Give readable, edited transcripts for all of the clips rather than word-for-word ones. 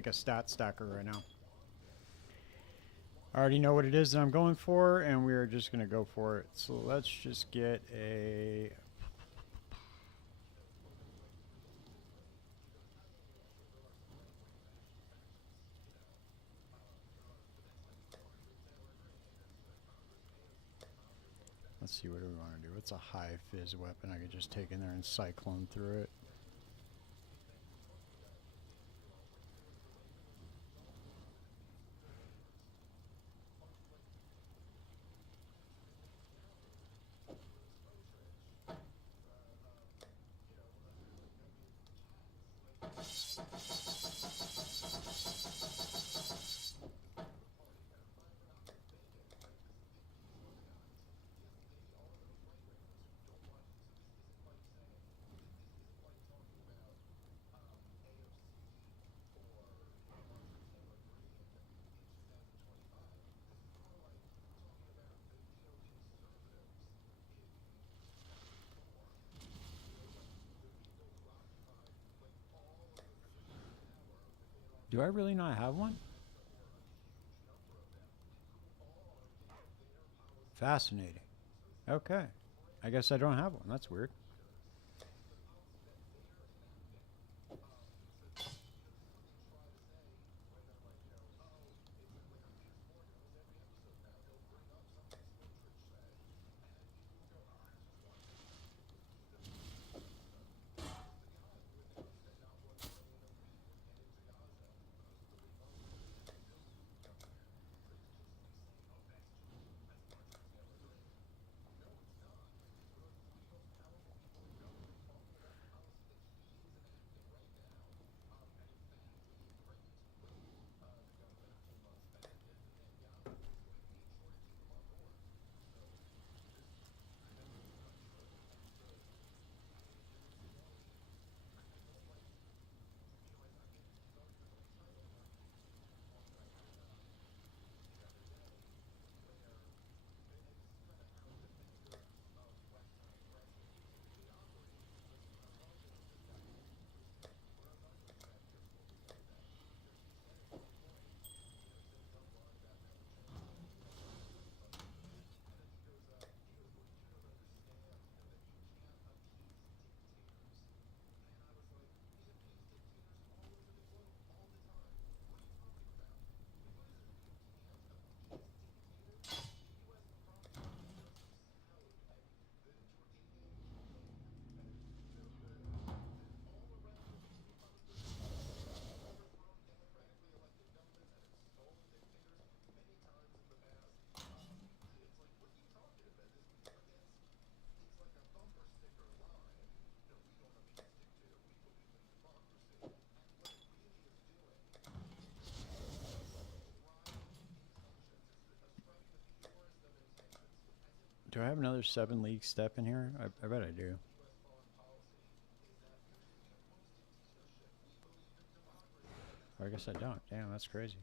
make a stat stacker right now. I already know what it is that I'm going for, and we are just going to go for it. So let's just get a... Let's see, what do we want to do? It's a high fizz weapon. I could just take in there and cyclone through it. Do I really not have one? Fascinating. Okay. I guess I don't have one. That's weird. Do I have another 7 league step in here? I bet I do. Or I guess I don't. Damn, that's crazy.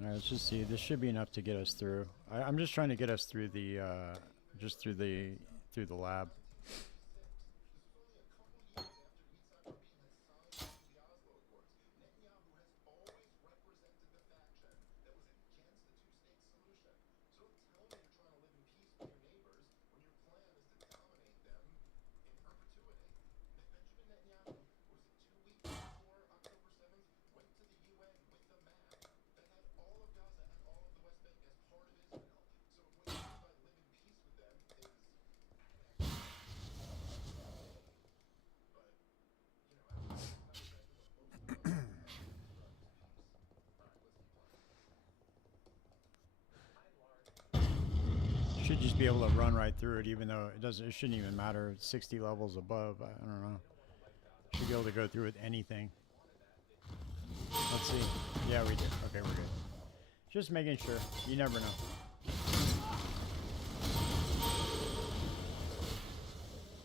Alright, let's just see. This should be enough to get us through. I'm just trying to get us through the, just through the lab. should just be able to run right through it, even though it doesn't. It shouldn't even matter. It's 60 levels above. I don't know. Should be able to go through with anything. Let's see. Yeah, we do. Okay, we're good. Just making sure. You never know.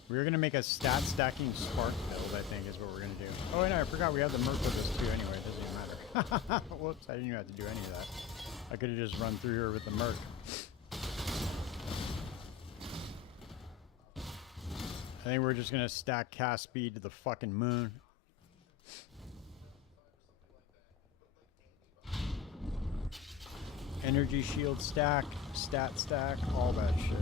We're gonna make a stat stacking spark build, I think, is what we're gonna do. Oh, and I forgot we have the merc with us too. Anyway, it doesn't even matter. Whoops! I didn't even have to do any of that. I could have just run through here with the merc. I think we're just gonna stack cast speed to the fucking moon. Energy shield stack, stat stack, all that shit.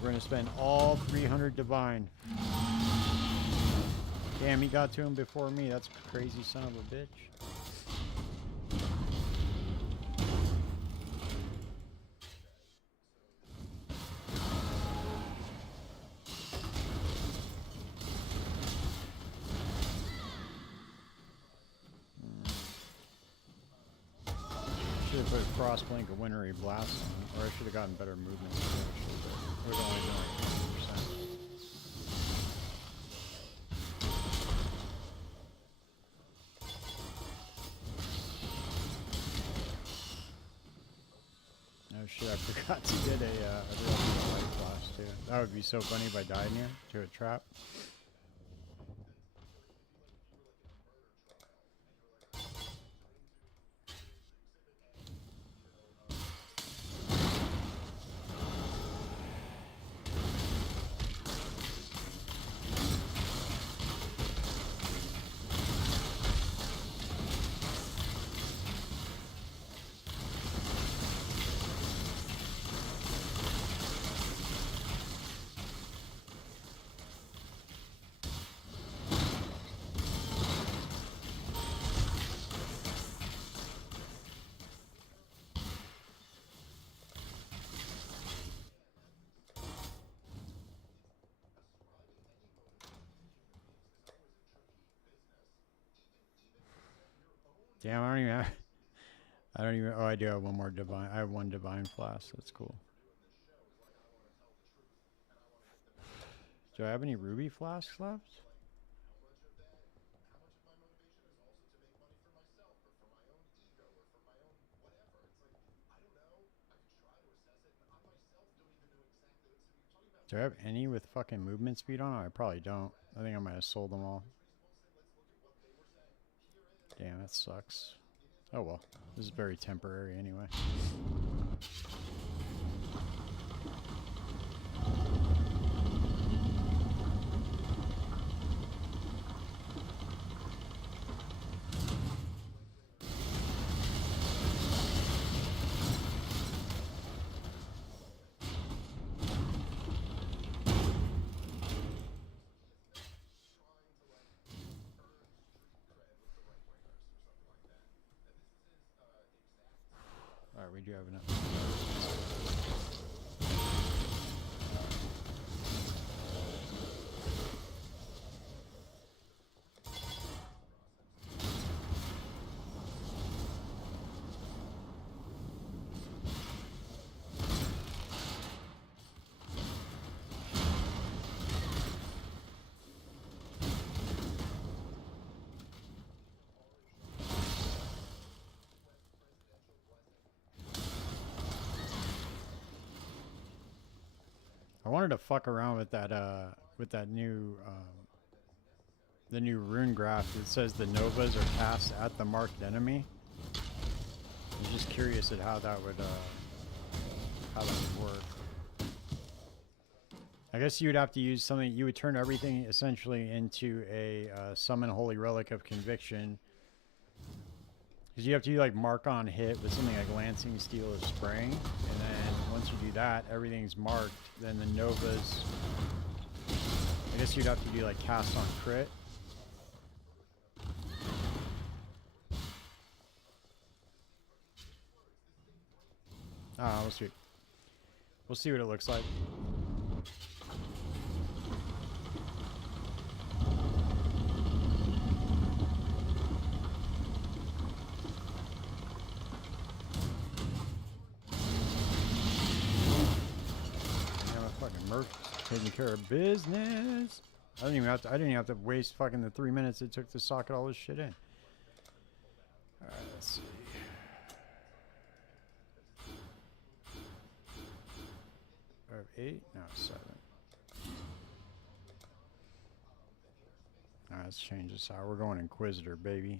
We're gonna spend all 300 divine. Damn, he got to him before me. That's a crazy son of a bitch. Should have put a cross blink of wintry blast on, or I should have gotten better movement. It was only like 20%. Oh shit, I forgot to get a real light flash too. That would be so funny if I died here to a trap. Damn, I don't even, oh, I do have one more divine, I have one divine flask, that's cool. Do I have any ruby flasks left? Do I have any with fucking movement speed on? I probably don't. I think I might have sold them all. Damn, that sucks. Oh well, this is very temporary anyway. Alright, we do have enough. I wanted to fuck around with that new the new rune graph that says the novas are cast at the marked enemy. I'm just curious at how that would work. I guess you would have to use something. You would turn everything essentially into a summon holy relic of conviction, because you have to do like mark on hit with something like lancing steel or spraying, and then once you do that, everything's marked. Then the novas, I guess you'd have to do like cast on crit. We'll see. We'll see what it looks like. Murph's taking care of business. I didn't even have to waste fucking the 3 minutes it took to socket all this shit in. All right, let's see. 8? No, 7. All right, let's change this out. We're going Inquisitor, baby.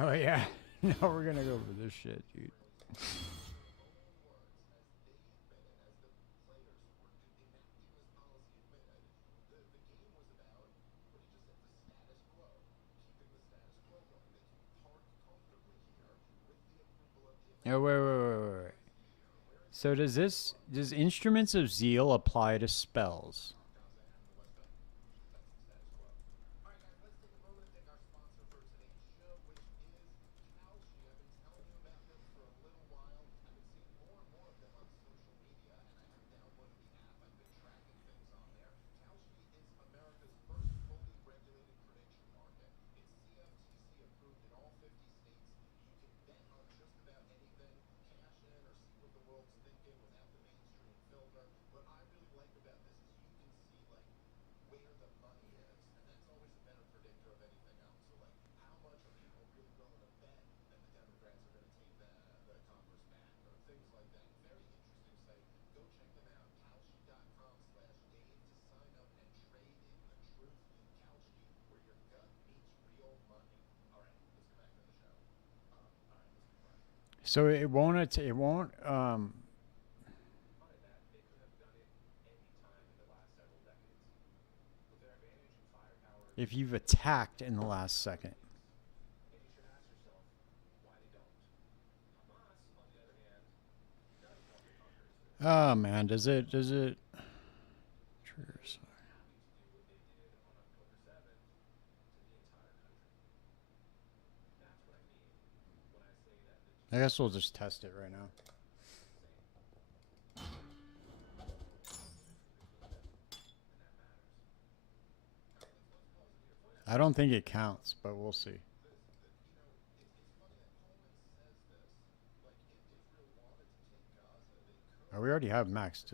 Oh, yeah. No, we're going to go for this shit, dude. Oh, wait. So does Instruments of Zeal apply to spells? So it won't if you've attacked in the last second. Oh man, does it triggers? I guess we'll just test it right now. I don't think it counts, but we'll see. Oh, we already have max.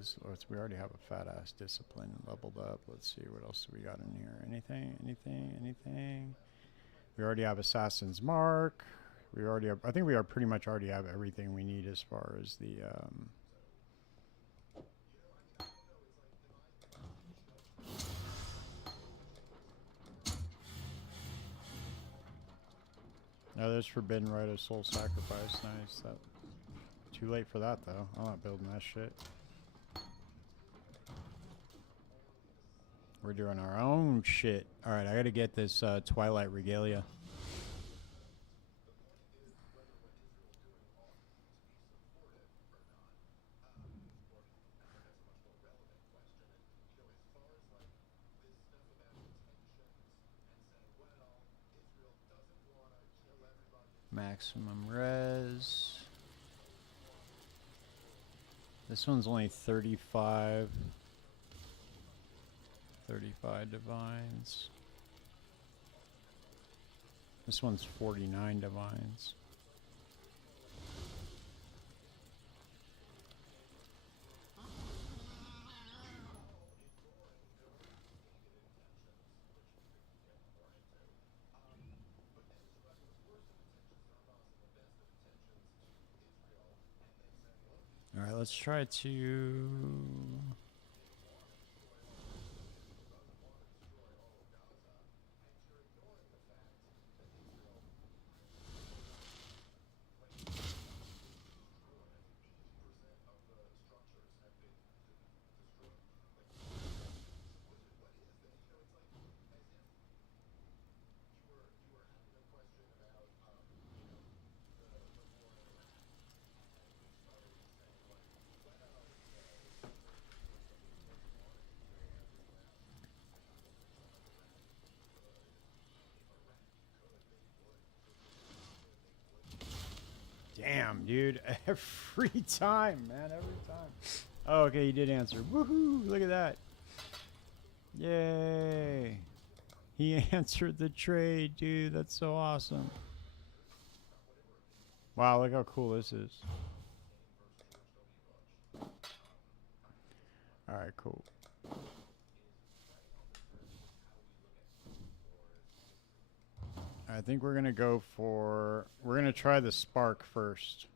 We already have a fat ass discipline leveled up. Let's see what else we got in here. Anything? We already have Assassin's Mark. We already have. I think we are pretty much already have everything we need as far as the. No, there's Forbidden Rite of Soul Sacrifice. Nice. That. Too late for that though. I'm not building that shit. We're doing our own shit. All right, I gotta get this Twilight Regalia. Maximum res. This one's only 35. 35 divines. This one's 49 divines. All right, let's try to... Damn, dude. Every time, man. Every time. Oh, okay, he did answer. Woohoo! Look at that. Yay. He answered the trade, dude. That's so awesome. Wow, look how cool this is. Alright, cool. I think we're gonna go for... We're gonna try the spark first.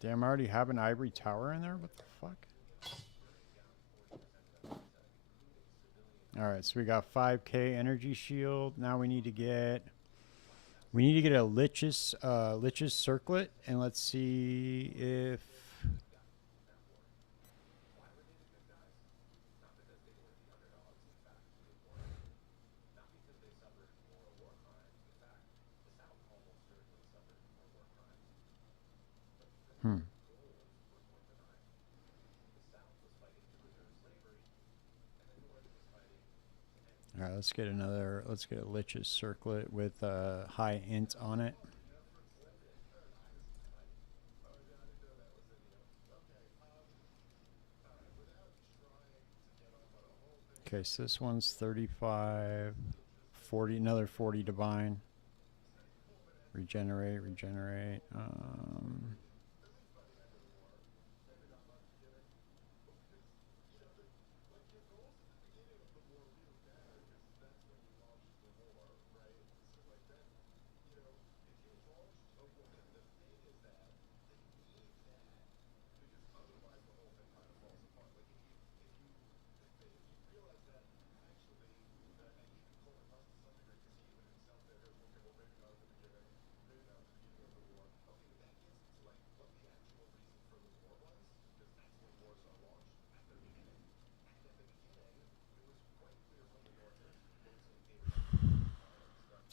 Damn, I already have an ivory tower in there? What the fuck? Alright, so we got 5k energy shield. Now we need to get... We need to get a Lich's circlet, and let's see if... Alright, let's get a Lich's circlet with high int on it. Okay, so this one's 35, 40, another 40 divine. Regenerate.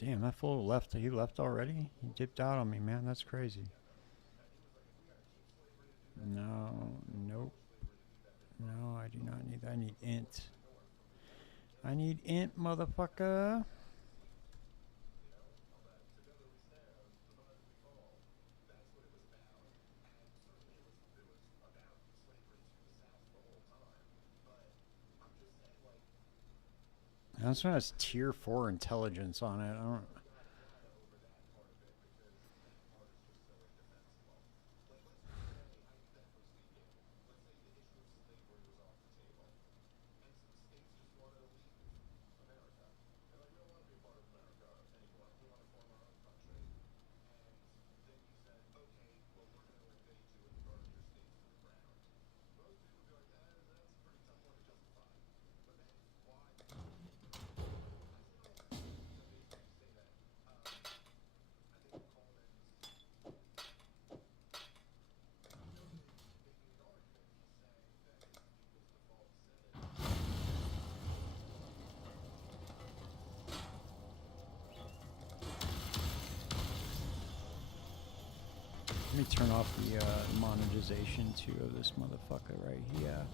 Damn, that fool left. He left already? He dipped out on me, man. That's crazy. No, nope. No, I do not need that. I need int. I need int, motherfucker. This one has tier 4 intelligence on it. I don't... Let me turn off the monetization too of this motherfucker right here.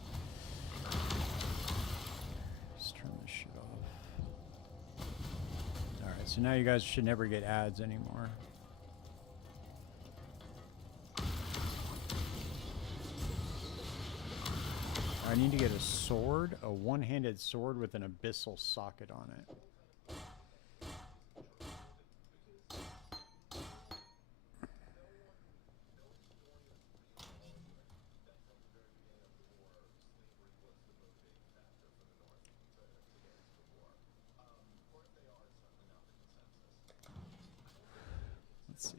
Just turn this shit off. Alright, so now you guys should never get ads anymore. I need to get a sword, a one-handed sword with an abyssal socket on it. Let's see.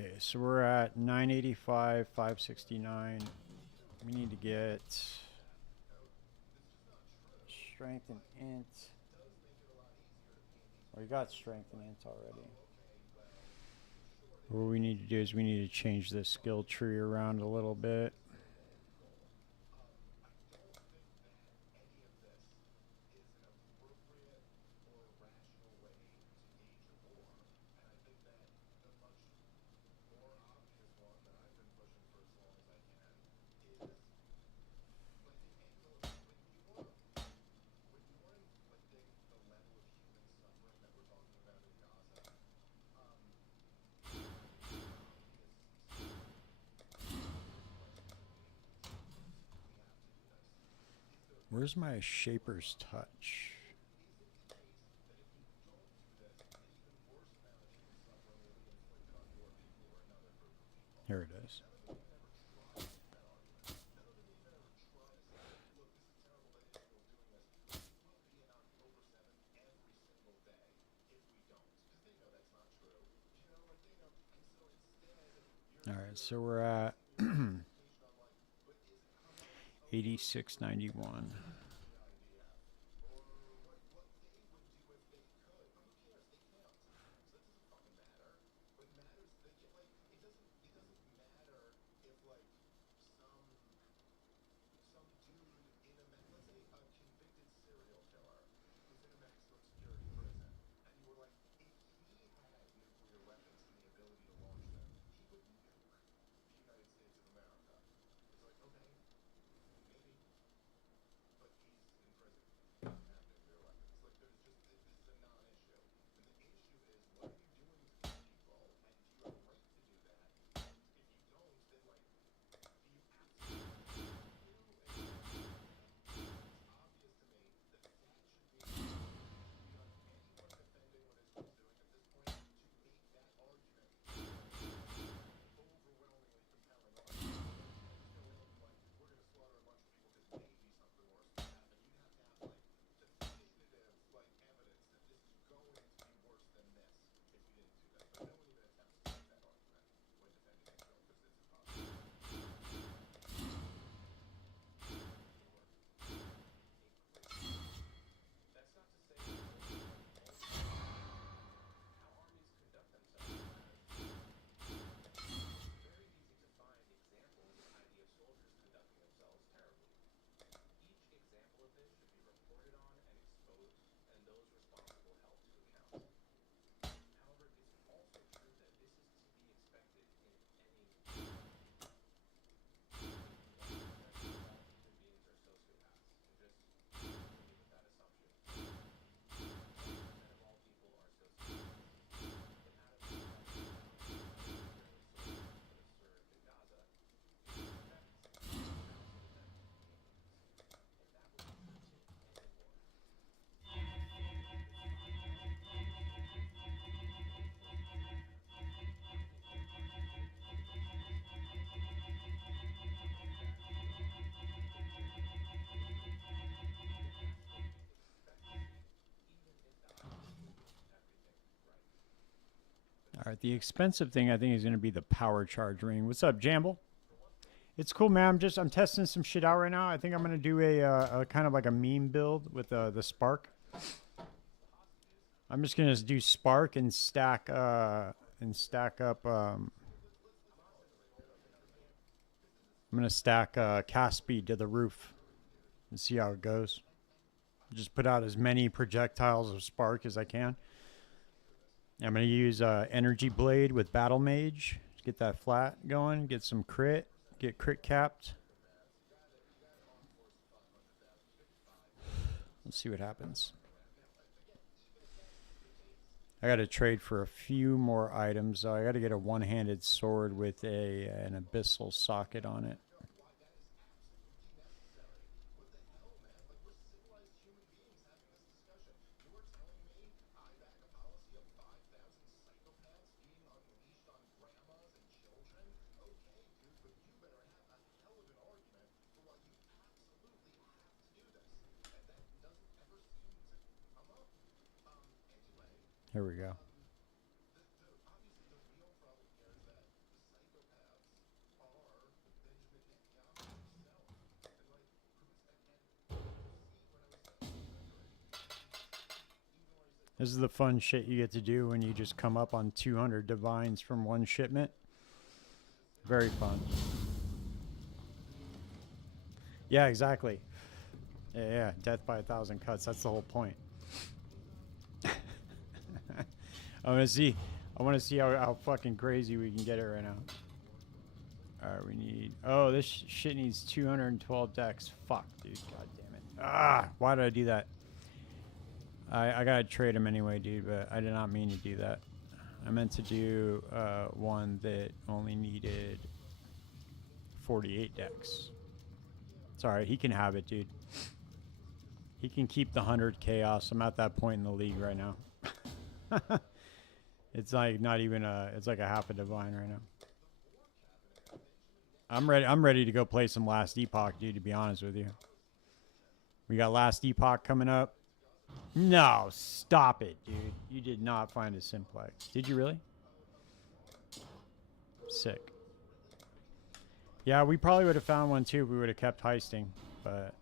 Okay, so we're at 985, 569. We need to get strength and int. Oh, you got strength and int already. What we need to do is we need to change the skill tree around a little bit. Where's my Shaper's Touch? Here it is. All right, so we're at 8691. All right, the expensive thing I think is going to be the power charge ring. What's up, Jamble? It's cool, man. I'm testing some shit out right now. I think I'm going to do a kind of like a meme build with the spark. I'm just going to do spark and stack up. I'm going to stack cast speed to the roof and see how it goes. Just put out as many projectiles of spark as I can. I'm going to use energy blade with battle mage. Get that flat going. Get some crit. Get crit capped. Let's see what happens. I got to trade for a few more items. I got to get a one-handed sword with an abyssal socket on it. Here we go. This is the fun shit you get to do when you just come up on 200 divines from one shipment. Very fun. Yeah, exactly. Yeah, death by 1,000 cuts. That's the whole point. I want to see. I want to see how fucking crazy we can get it right now. All right, we need. Oh, this shit needs 212 decks. Fuck, dude. God damn it. Ah, why did I do that? I gotta trade him anyway, dude. But I did not mean to do that. I meant to do one that only needed 48 decks. It's all right. He can have it, dude. He can keep the 100 chaos. I'm at that point in the league right now. It's like not even a. It's like a half a divine right now. I'm ready. I'm ready to go play some Last Epoch, dude. To be honest with you, we got Last Epoch coming up. No, stop it, dude. You did not find a simplex. Did you really? Sick. Yeah, we probably would have found one too if we would have kept heisting, but.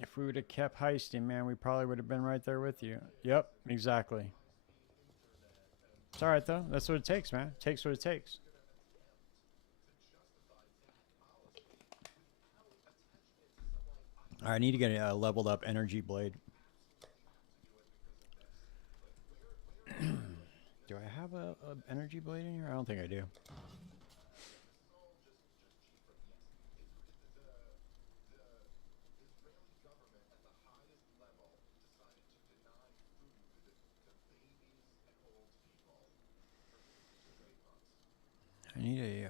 If we would have kept heisting, man, we probably would have been right there with you. Yep, exactly. It's all right, though. That's what it takes, man. It takes what it takes. All right, I need to get a leveled up energy blade. Do I have a energy blade in here? I don't think I do. I need a.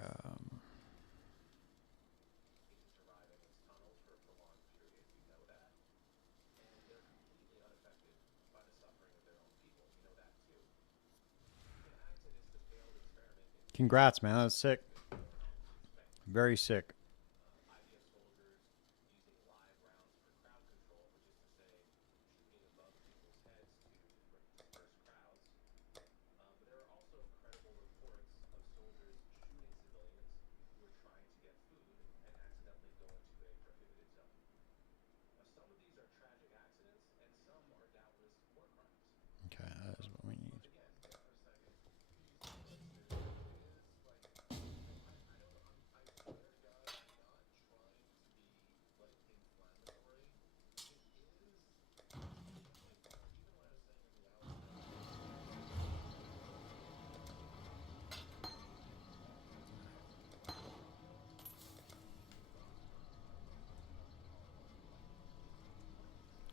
Congrats, man. That's sick. Very sick. Okay, that is what we need.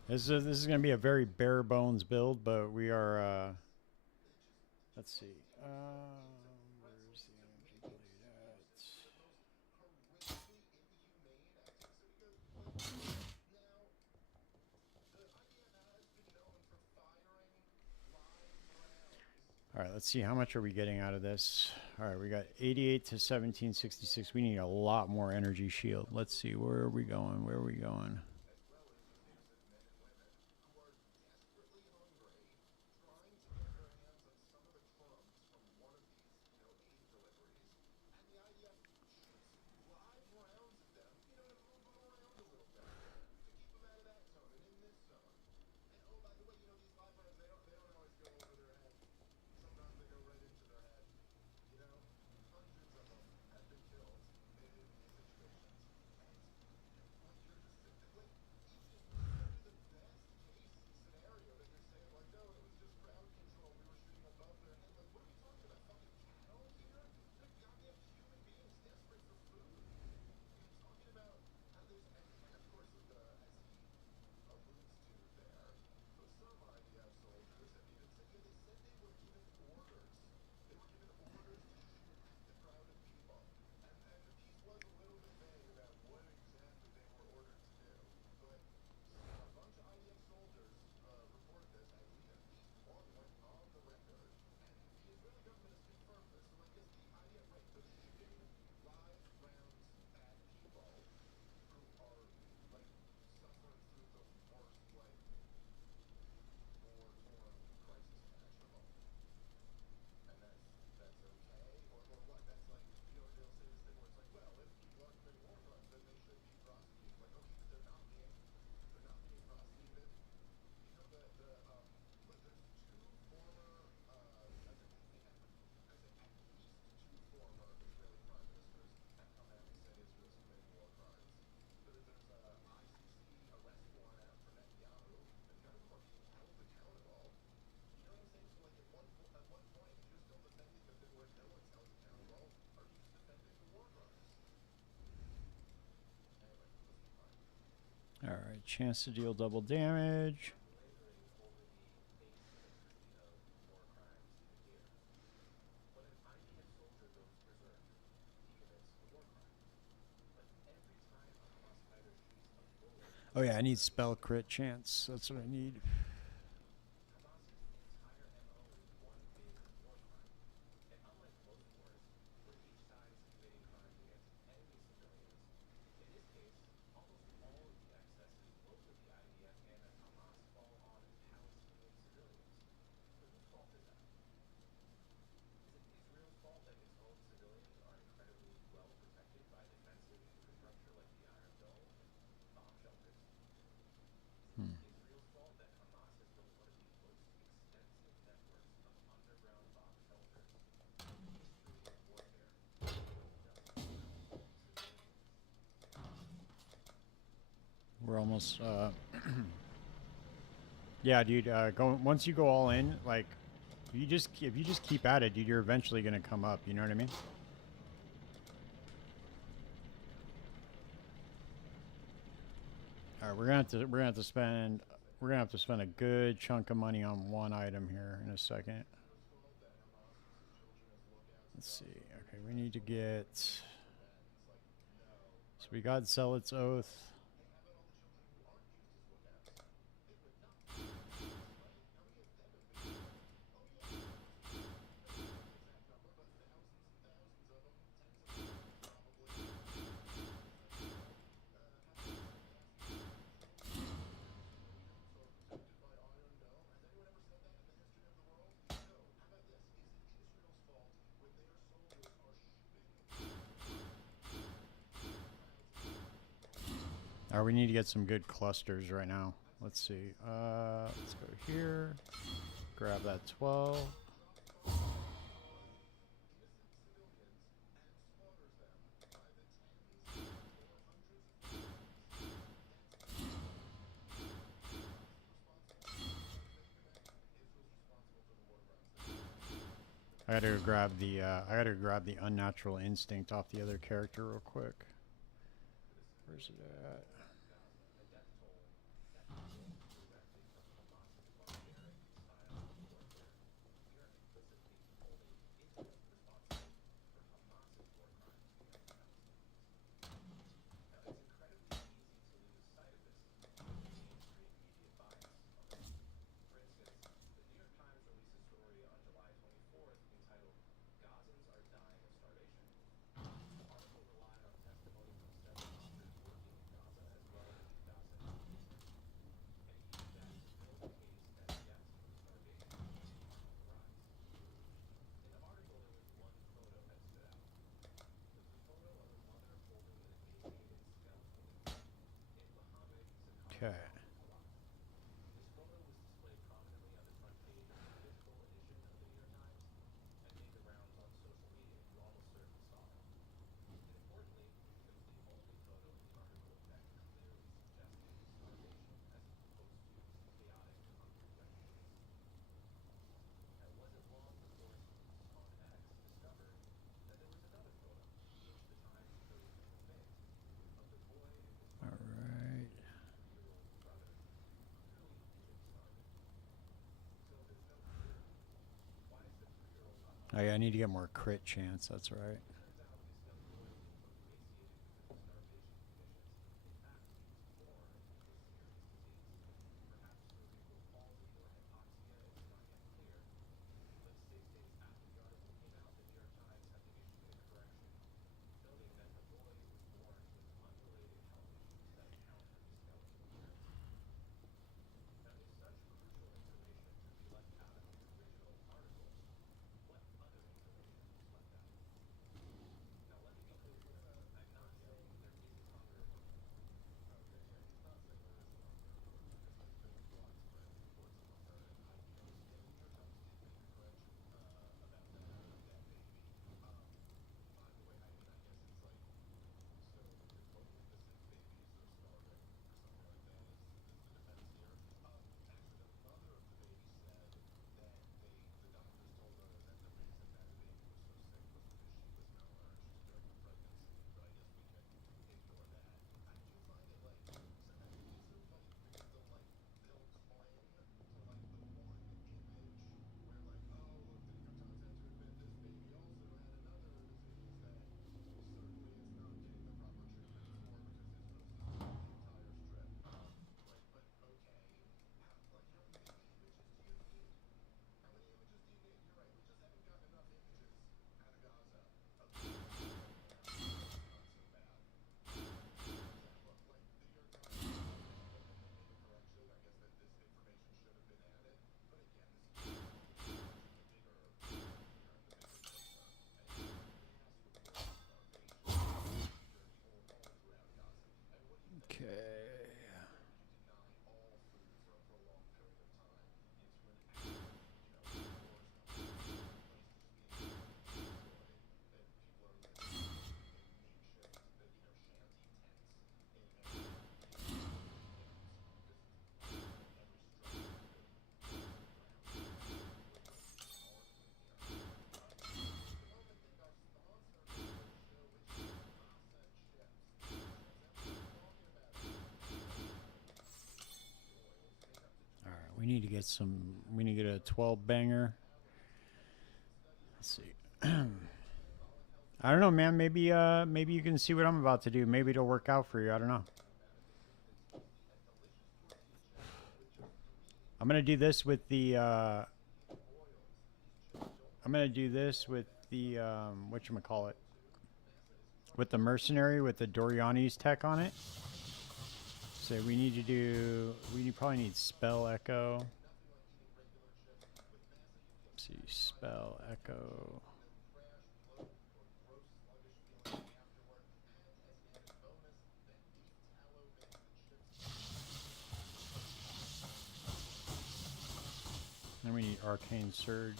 This is going to be a very bare bones build, but we are. Let's see. Where's the energy blade at? All right, let's see. How much are we getting out of this? All right, we got 88 to 1766. We need a lot more energy shield. Let's see. Where are we going? Where are we going? chance to deal double damage. Oh yeah, I need spell crit chance. That's what I need. Hmm. We're almost. Yeah, dude. Go once you go all in, like, if you just keep at it, dude, you're eventually gonna come up. You know what I mean? All right, we're gonna have to spend a good chunk of money on one item here in a second. Let's see. Okay, we need to get. So we got Zealot's Oath. All right, we need to get some good clusters right now. Let's see. Let's go here. Grab that 12. I gotta grab the unnatural instinct off the other character real quick. Where's it at? Okay. All right. Oh yeah, I need to get more crit chance. That's right. We need to get some. We need to get a 12 banger. Let's see. I don't know, man. Maybe you can see what I'm about to do. Maybe it'll work out for you. I don't know. I'm gonna do this with the. I'm gonna do this with the whatchamacallit, with the mercenary with the Doriani's tech on it. So we need to do. Probably need spell echo. Let's see, spell echo. Then we need arcane surge.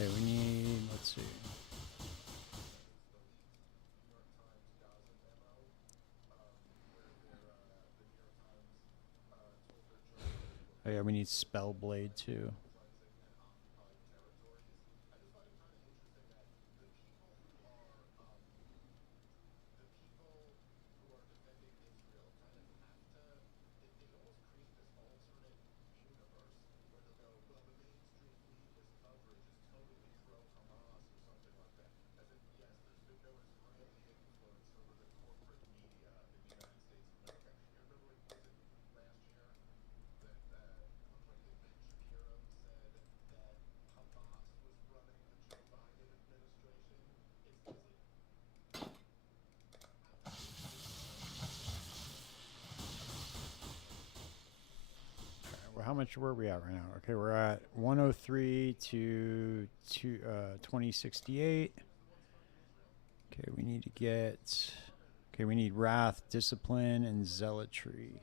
Okay, we need, let's see. Oh yeah, we need spell blade too. How much were we at right now? Okay, we're at 103 to 2068. Okay, we need to get. Okay, we need wrath, discipline, and zealotry.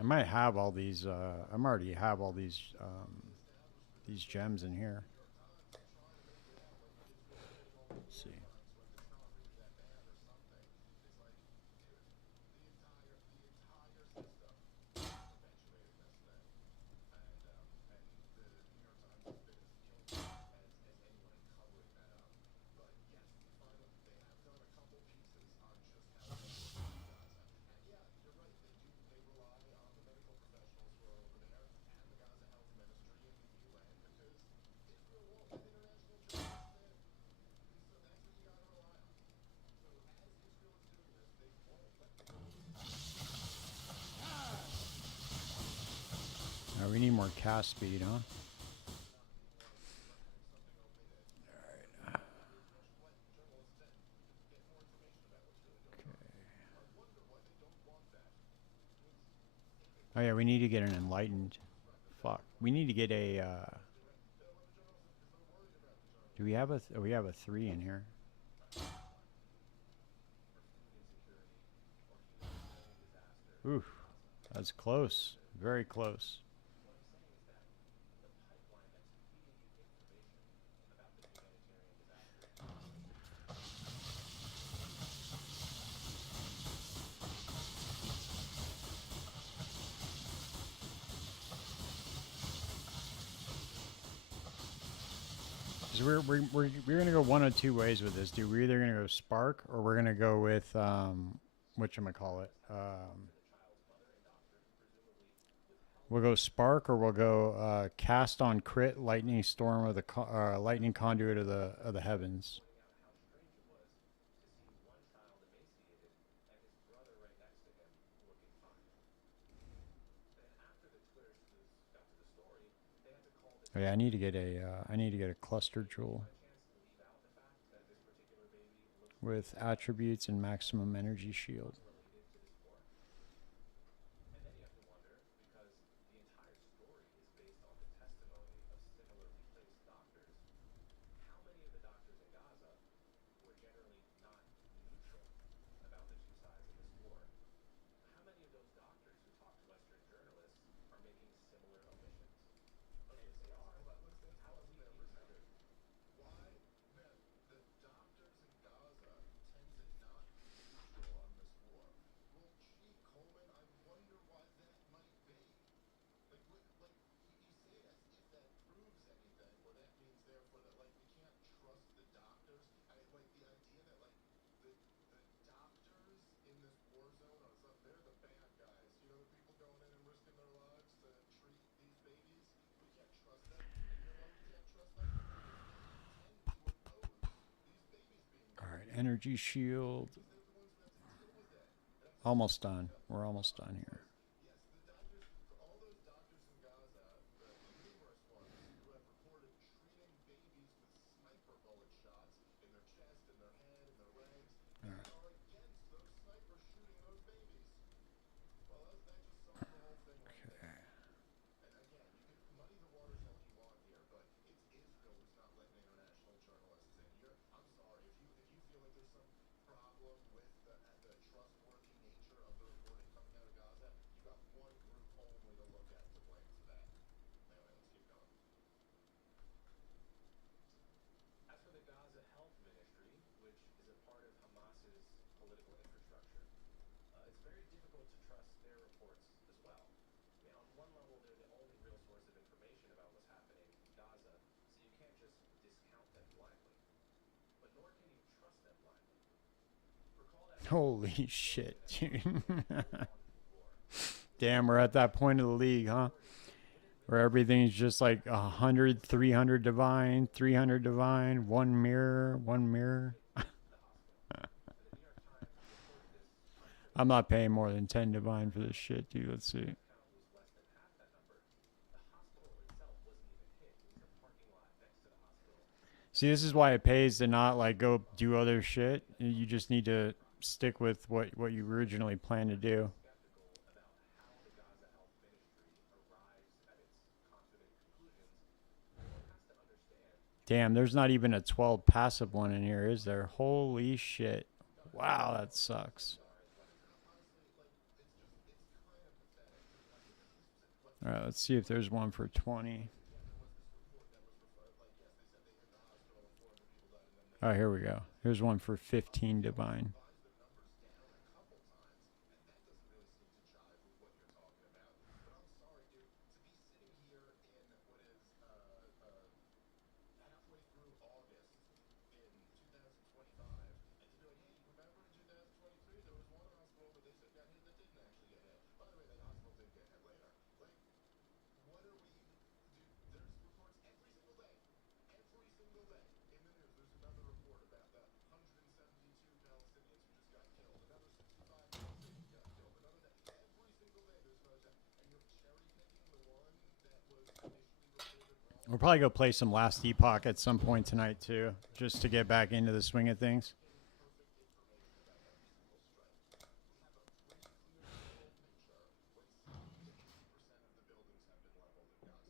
I might have all these. I'm already have all these gems in here. Let's see. We need more cast speed, huh? Oh yeah, we need to get an enlightened. Fuck. We need to get a. Do we have a? Oh, we have a 3 in here. Oof, that's close. Very close. So we're gonna go one of two ways with this, dude. We're either gonna go spark or we're gonna go with whatchamacallit. We'll go spark or we'll go cast on crit lightning storm of the lightning conduit of the heavens. Oh yeah, I need to get a cluster jewel with attributes and maximum energy shield. energy shield. Almost done. We're almost done here. Holy shit, dude. Damn, we're at that point of the league, huh? Where everything's just like 100, 300 divine, 300 divine, one mirror, one mirror. I'm not paying more than 10 divine for this shit, dude. Let's see. See, this is why it pays to not like go do other shit. You just need to stick with what you originally planned to do. Damn, there's not even a 12 passive one in here, is there? Holy shit. Wow, that sucks. All right, let's see if there's one for 20. All right, here we go. Here's one for 15 divine. We'll probably go play some Last Epoch at some point tonight too, just to get back into the swing of things.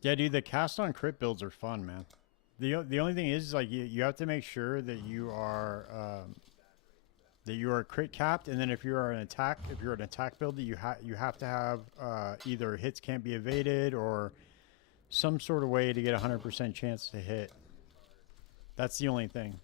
Yeah, dude, the cast on crit builds are fun, man. The only thing is like you have to make sure that you are crit capped, and then if you're an attack build, you have to have either hits can't be evaded or some sort of way to get 100% chance to hit. That's the only thing.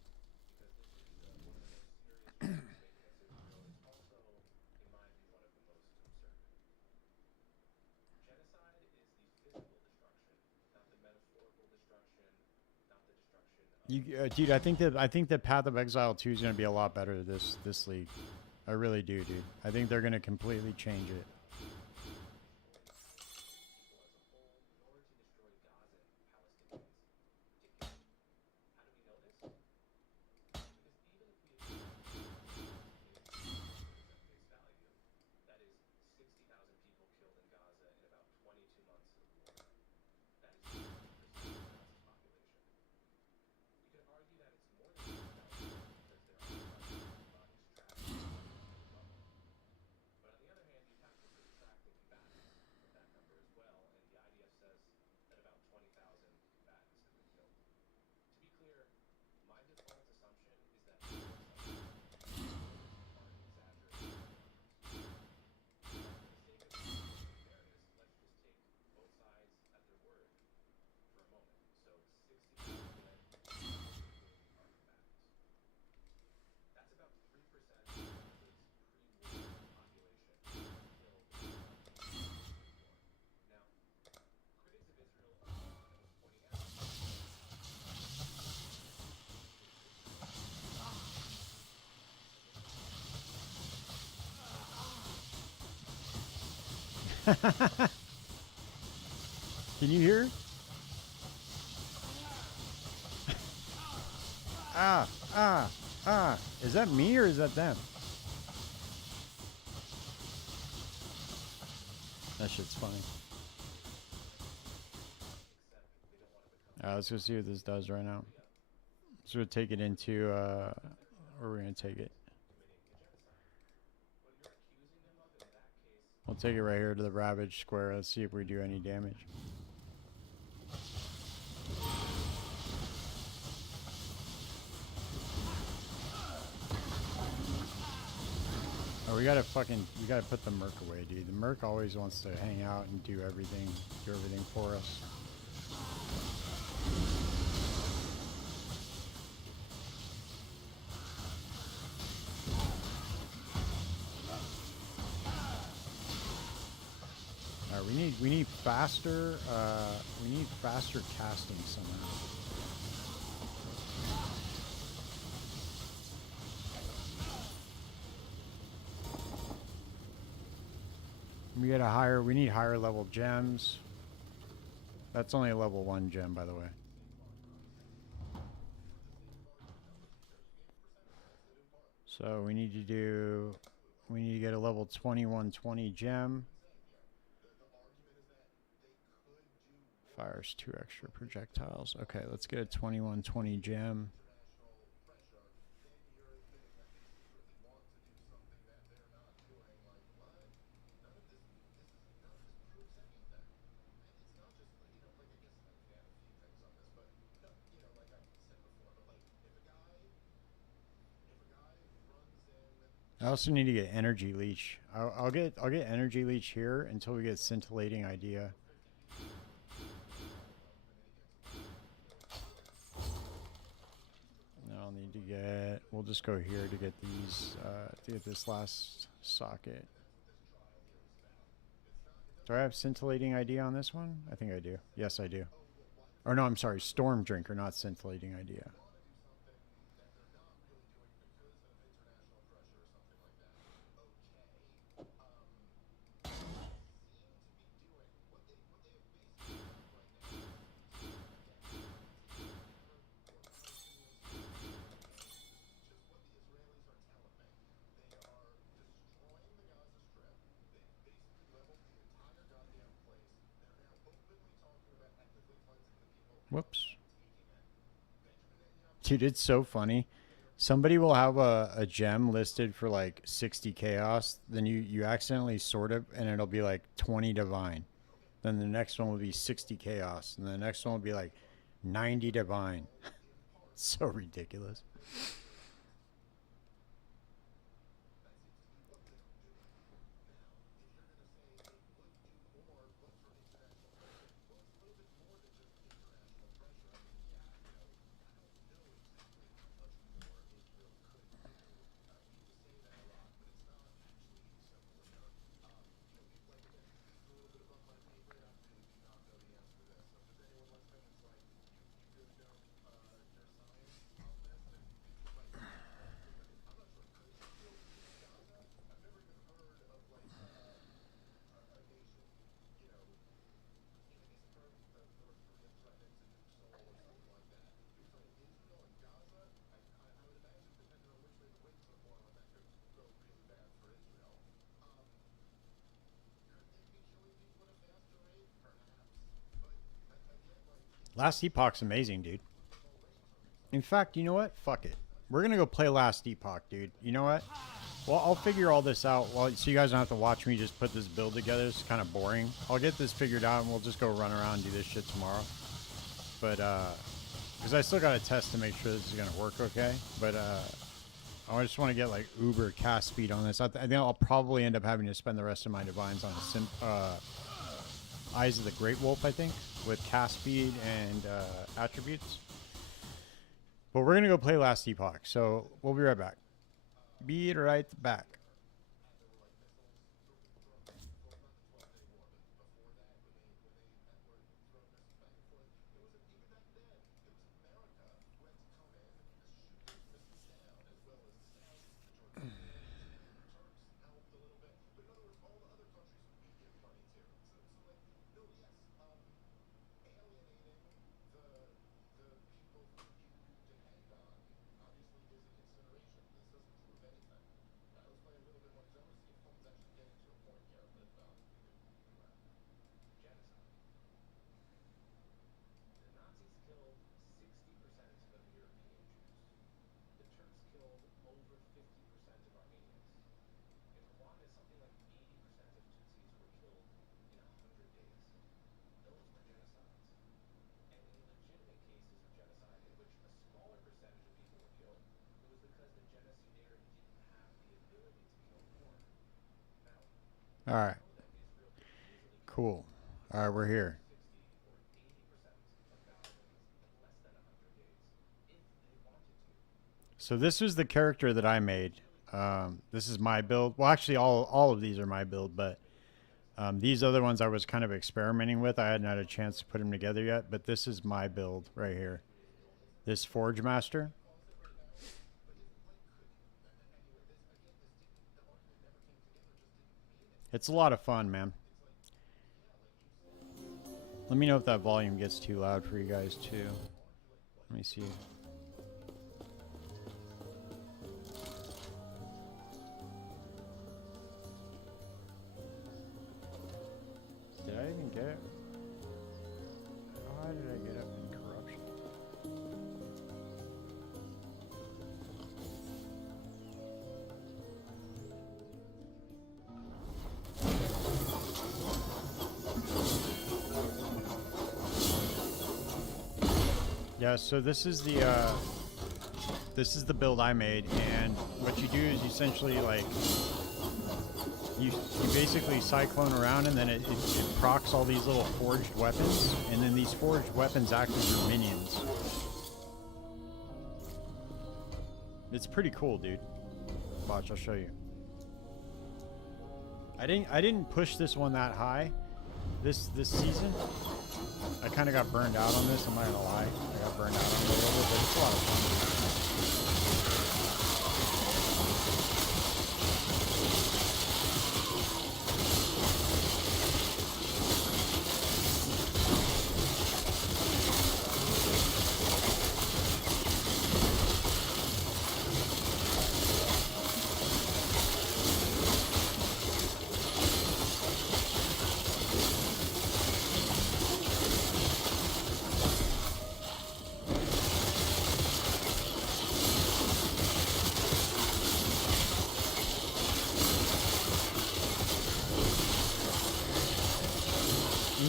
Dude, I think that Path of Exile 2 is going to be a lot better this league. I really do, dude. I think they're going to completely change it. Can you hear? Ah, ah. Ah, is that me or is that them? That shit's funny. Let's go see what this does right now. So we'll take it into, where we're going to take it. We'll take it right here to the Ravage Square. Let's see if we do any damage. Oh, we gotta put the Merc away, dude. The Merc always wants to hang out and do everything for us. Alright, we need faster casting somehow. We need higher level gems. That's only a level 1 gem, by the way. So we need to get a level 2120 gem. Fires 2 extra projectiles. Okay, let's get a 2120 gem. I also need to get energy leech. I'll get energy leech here until we get scintillating idea. I'll need to get. We'll just go here to get these. To get this last socket. Do I have scintillating idea on this one? I think I do. Yes, I do. Or no, I'm sorry, storm drinker, not scintillating idea. Whoops. Dude, it's so funny. Somebody will have a gem listed for like 60 chaos, then you accidentally sort it and it'll be like 20 divine. Then the next one will be 60 chaos, and the next one will be like 90 divine. So ridiculous. Last Epoch's amazing, dude. In fact, you know what? Fuck it. We're gonna go play Last Epoch, dude. You know what? Well, I'll figure all this out. Well, so you guys don't have to watch me just put this build together. It's kind of boring. I'll get this figured out, and we'll just go run around and do this shit tomorrow. But because I still gotta test to make sure this is gonna work okay. But I just want to get like uber cast speed on this. I think I'll probably end up having to spend the rest of my divines on Eyes of the Great Wolf, I think, with cast speed and attributes. But we're going to go play Last Epoch, so we'll be right back. Be right back. All right. Cool. All right, we're here. So this was the character that I made. This is my build. Well, actually, all of these are my build, but these other ones I was kind of experimenting with. I hadn't had a chance to put them together yet, but this is my build right here. This Forge Master. It's a lot of fun, man. Let me know if that volume gets too loud for you guys too. Let me see. Did I even get it? How did I get up in corruption? Yeah, so this is the build I made, and what you do is you essentially like you basically cyclone around, and then it procs all these little forged weapons, and then these forged weapons act as your minions. It's pretty cool, dude. Watch, I'll show you. I didn't push this one that high this season. I kind of got burned out on this, I'm not gonna lie. I got burned out on it a little bit, but it's a lot of fun.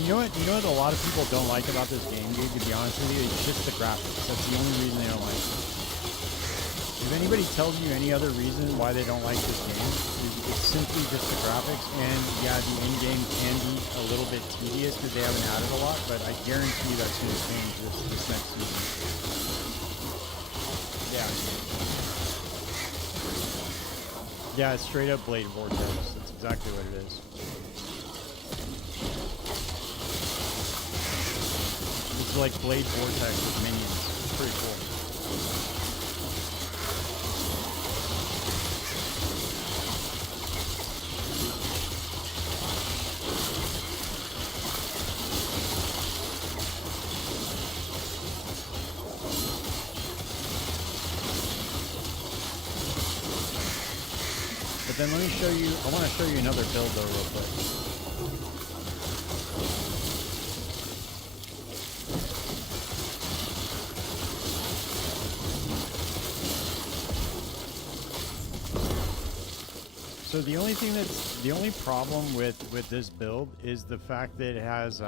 You know what a lot of people don't like about this game, dude, to be honest with you? It's just the graphics. That's the only reason they don't like it. If anybody tells you any other reason why they don't like this game, it's simply just the graphics. And yeah, the end game can be a little bit tedious because they haven't added a lot, but I guarantee you that's going to change this next season. Yeah. Yeah, it's straight up Blade Vortex. That's exactly what it is. It's like Blade Vortex with minions. It's pretty cool. But then let me show you, I want to show you another build though real quick. So the only problem with this build is the fact that it has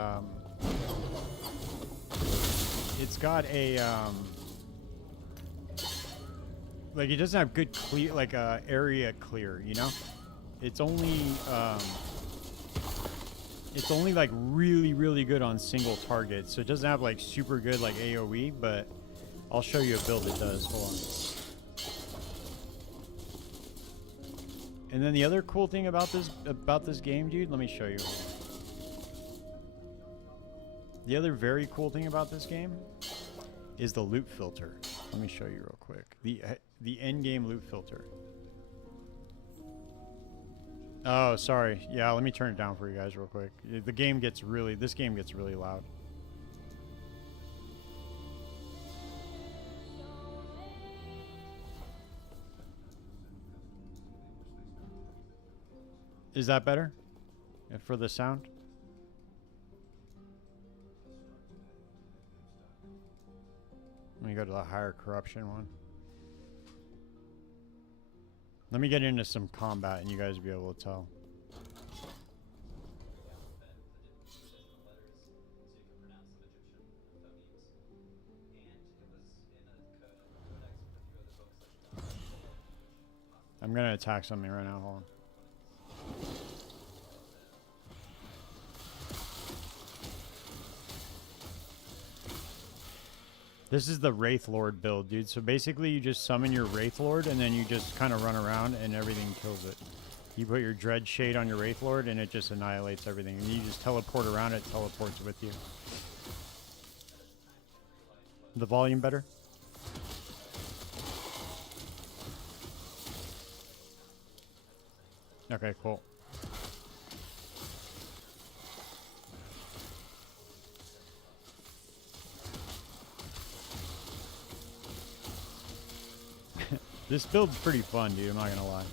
it's got a like it doesn't have good clear area clear, you know? It's only like really good on single targets. So it doesn't have like super good like AoE, but I'll show you a build that does. Hold on. And then the other cool thing about this game, dude, let me show you. The other very cool thing about this game is the loot filter. Let me show you real quick. The end game loot filter. Oh, sorry. Yeah, let me turn it down for you guys real quick. This game gets really loud. Is that better? For the sound? Let me go to the higher corruption one. Let me get into some combat and you guys will be able to tell. I'm gonna attack something right now, hold on. This is the Wraith Lord build, dude. So basically you just summon your Wraith Lord and then you just kind of run around and everything kills it. You put your Dread Shade on your Wraith Lord and it just annihilates everything. And you just teleport around, it teleports with you. The volume better? Okay, cool. This build's pretty fun, dude. I'm not gonna lie.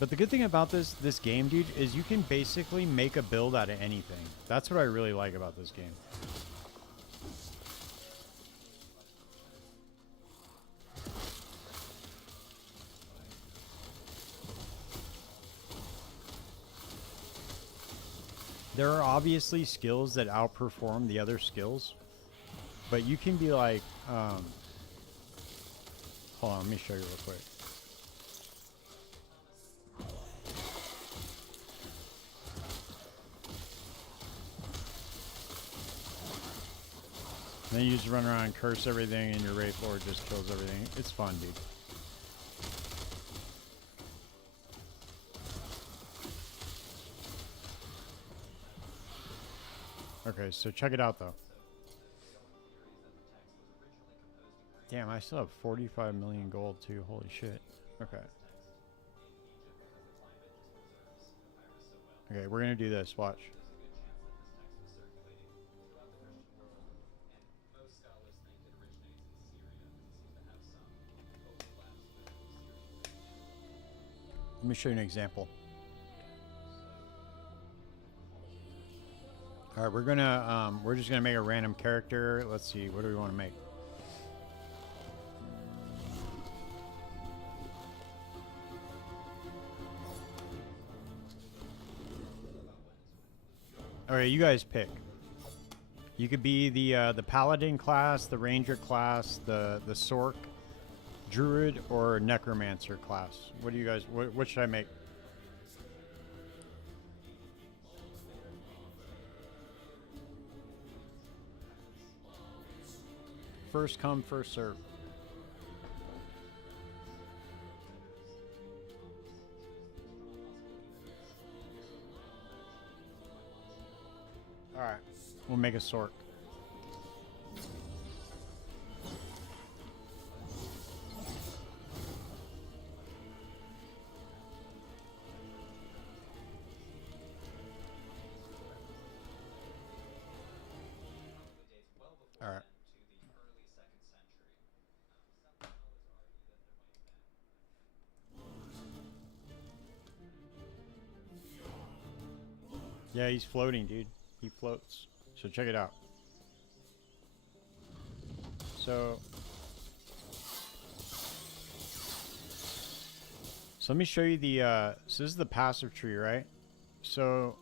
But the good thing about this game, dude, is you can basically make a build out of anything. That's what I really like about this game. There are obviously skills that outperform the other skills, but you can be like, hold on, let me show you real quick. Then you just run around and curse everything, and your Wraith Lord just kills everything. It's fun, dude. Okay, so check it out, though. Damn, I still have 45 million gold, too. Holy shit. Okay. Okay, we're going to do this. Watch. Let me show you an example. All right, we're just gonna make a random character. Let's see, what do we want to make? All right, you guys pick. You could be the paladin class, the ranger class, the sork, druid, or necromancer class. What do you guys? What should I make? First come, first serve. All right, we'll make a sork. All right. Yeah, he's floating, dude. He floats. So check it out. So let me show you the so this is the passive tree, right? So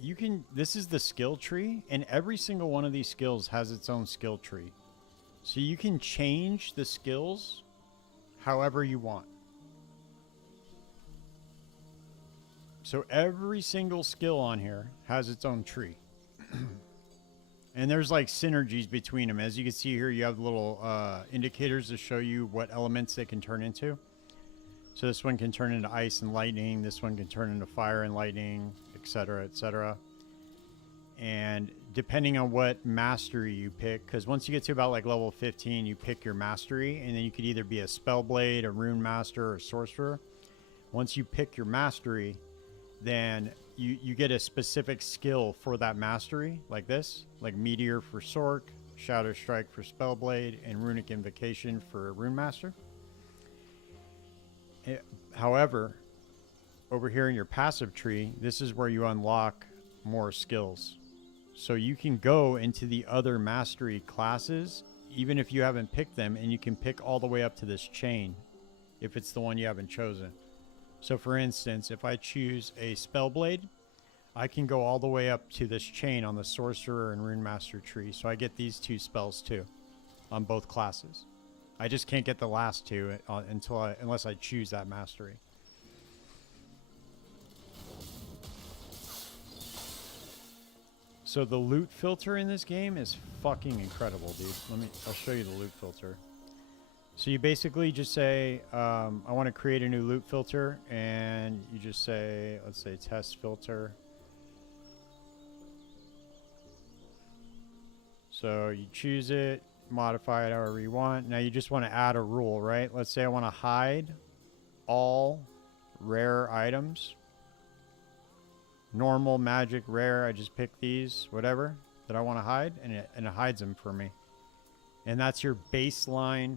you can, this is the skill tree, and every single one of these skills has its own skill tree. So you can change the skills however you want. So every single skill on here has its own tree. And there's like synergies between them. As you can see here, you have little indicators to show you what elements they can turn into. So this one can turn into ice and lightning. This one can turn into fire and lightning, etc., etc. And depending on what mastery you pick, because once you get to about like level 15, you pick your mastery, and then you could either be a spellblade, a rune master, or a sorcerer. Once you pick your mastery, then you get a specific skill for that mastery, like this, like Meteor for Sork, Shadow Strike for Spellblade, and Runic Invocation for Rune Master. However, over here in your passive tree, this is where you unlock more skills. So you can go into the other mastery classes, even if you haven't picked them, and you can pick all the way up to this chain, if it's the one you haven't chosen. So for instance, if I choose a Spellblade, I can go all the way up to this chain on the Sorcerer and Rune Master tree. So I get these two spells too, on both classes. I just can't get the last two unless I choose that mastery. So the loot filter in this game is fucking incredible, dude. I'll show you the loot filter. So you basically just say, I want to create a new loot filter, and you just say, let's say test filter. So you choose it, modify it however you want. Now you just want to add a rule, right? Let's say I want to hide all rare items. Normal, magic, rare, I just pick these, whatever, that I want to hide, and it hides them for me. And that's your baseline,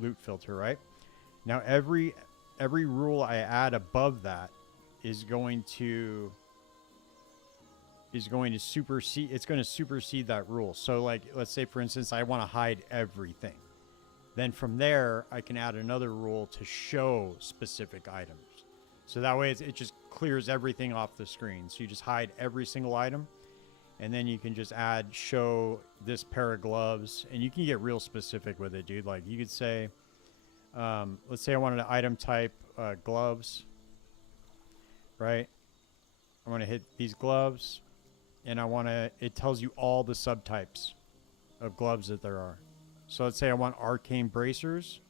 loot filter, right? Now every rule I add above that is going to supersede, it's going to supersede that rule. So like, let's say for instance, I want to hide everything. Then from there, I can add another rule to show specific items. So that way it just clears everything off the screen. So you just hide every single item. And then you can just add, show this pair of gloves. And you can get real specific with it, dude. Like you could say, let's say I wanted an item type, gloves. Right? I want to hit these gloves. And it tells you all the subtypes of gloves that there are. So let's say I want arcane bracers.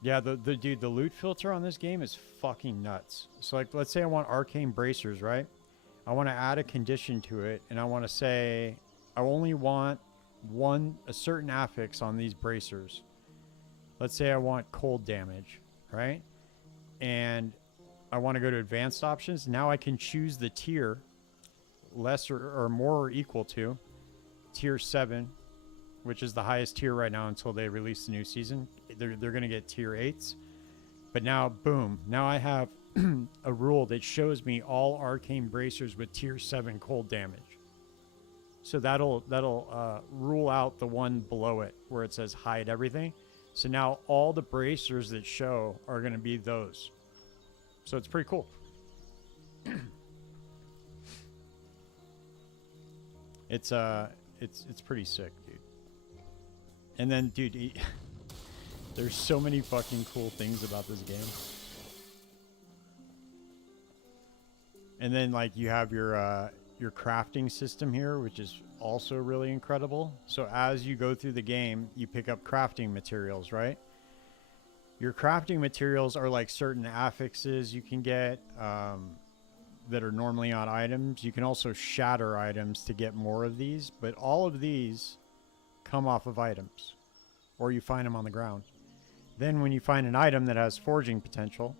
Yeah, the loot filter on this game is fucking nuts. So like, let's say I want arcane bracers, right? I want to add a condition to it, and I want to say I only want a certain affix on these bracers. Let's say I want cold damage, right? And I want to go to advanced options. Now I can choose the tier, lesser or more or equal to tier 7, which is the highest tier right now until they release the new season. They're going to get tier 8s. But now, boom, now I have a rule that shows me all arcane bracers with tier 7 cold damage. So that'll rule out the one below it where it says hide everything. So now all the bracers that show are going to be those. So it's pretty cool. It's pretty sick, dude. And then, dude, there's so many fucking cool things about this game. And then, like, you have your crafting system here, which is also really incredible. So as you go through the game, you pick up crafting materials, right? Your crafting materials are like certain affixes you can get that are normally on items. You can also shatter items to get more of these, but all of these come off of items, or you find them on the ground. Then when you find an item that has forging potential,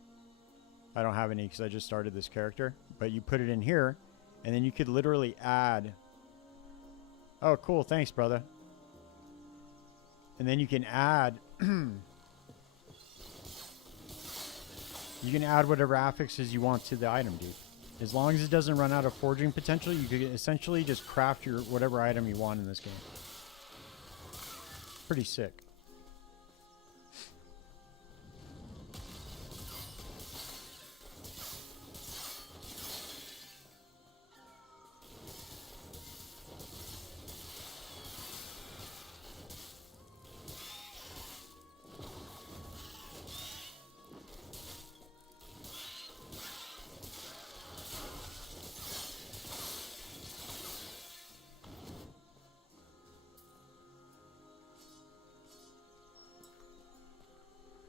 I don't have any because I just started this character, but you put it in here, and then you could literally add, oh cool, thanks brother. And then you can add you can add whatever affixes you want to the item, dude. As long as it doesn't run out of forging potential, you could essentially just craft your whatever item you want in this game. Pretty sick.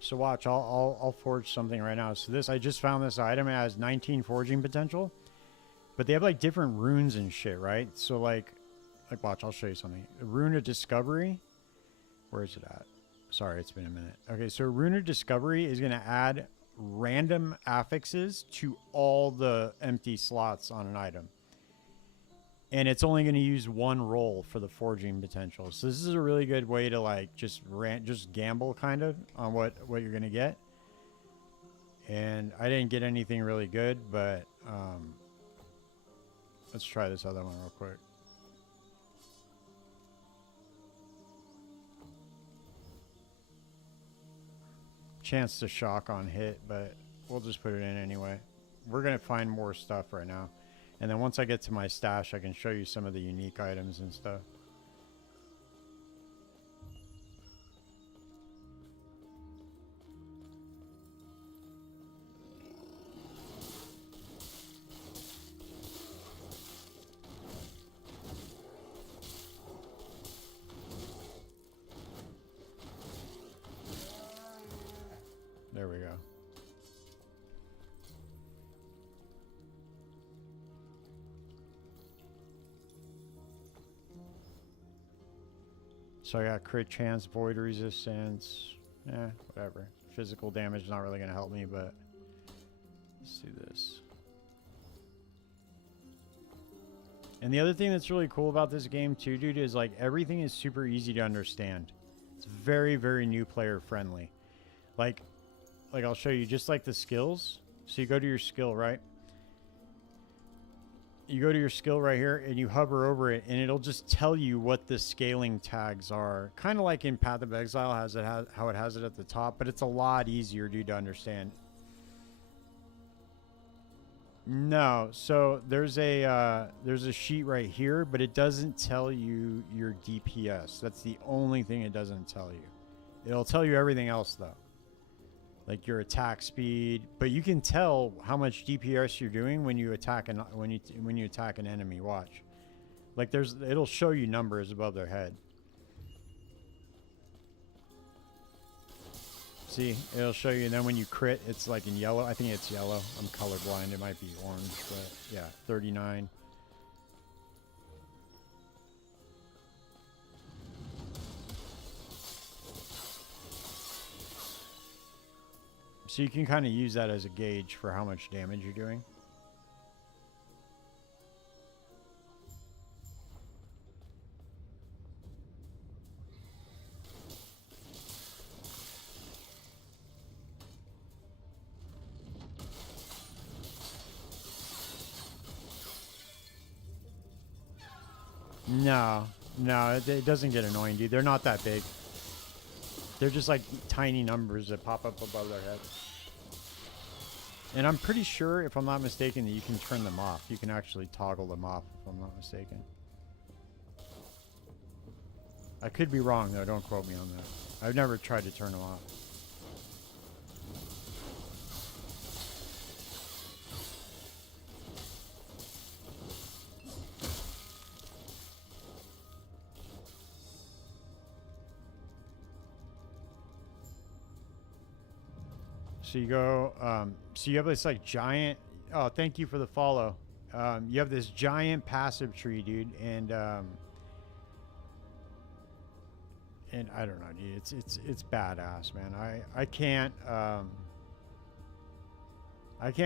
So watch, I'll forge something right now. So this, I just found this item. It has 19 forging potential, but they have like different runes and shit, right? So like watch, I'll show you something. A rune of discovery. Where is it at? Sorry, it's been a minute. Okay, so rune of discovery is going to add random affixes to all the empty slots on an item. And it's only going to use one roll for the forging potential. So this is a really good way to like just gamble kind of on what you're going to get. And I didn't get anything really good, but let's try this other one real quick. Chance to shock on hit, but we'll just put it in anyway. We're going to find more stuff right now. And then once I get to my stash, I can show you some of the unique items and stuff. There we go. So I got crit chance, void resistance. Whatever. Physical damage is not really going to help me, but let's do this. And the other thing that's really cool about this game too, dude, is like everything is super easy to understand. It's very, very new player friendly. Like I'll show you just like the skills. So you go to your skill, right? You go to your skill right here and you hover over it and it'll just tell you what the scaling tags are. Kind of like in Path of Exile how it has it at the top, but it's a lot easier, dude, to understand. No, so there's a sheet right here, but it doesn't tell you your DPS. That's the only thing it doesn't tell you. It'll tell you everything else though, like your attack speed. But you can tell how much DPS you're doing when you attack when you attack an enemy. Watch, like it'll show you numbers above their head. See, it'll show you, and then when you crit, it's like in yellow. I think it's yellow. I'm colorblind. It might be orange, but yeah, 39. So you can kind of use that as a gauge for how much damage you're doing. No, it doesn't get annoying, dude. They're not that big. They're just like tiny numbers that pop up above their head. And I'm pretty sure, if I'm not mistaken, that you can turn them off. You can actually toggle them off, if I'm not mistaken. I could be wrong, though. Don't quote me on that. I've never tried to turn them off. So you go, so you have this like giant, oh, thank you for the follow. You have this giant passive tree, dude, and I don't know, dude, it's badass, man. I can't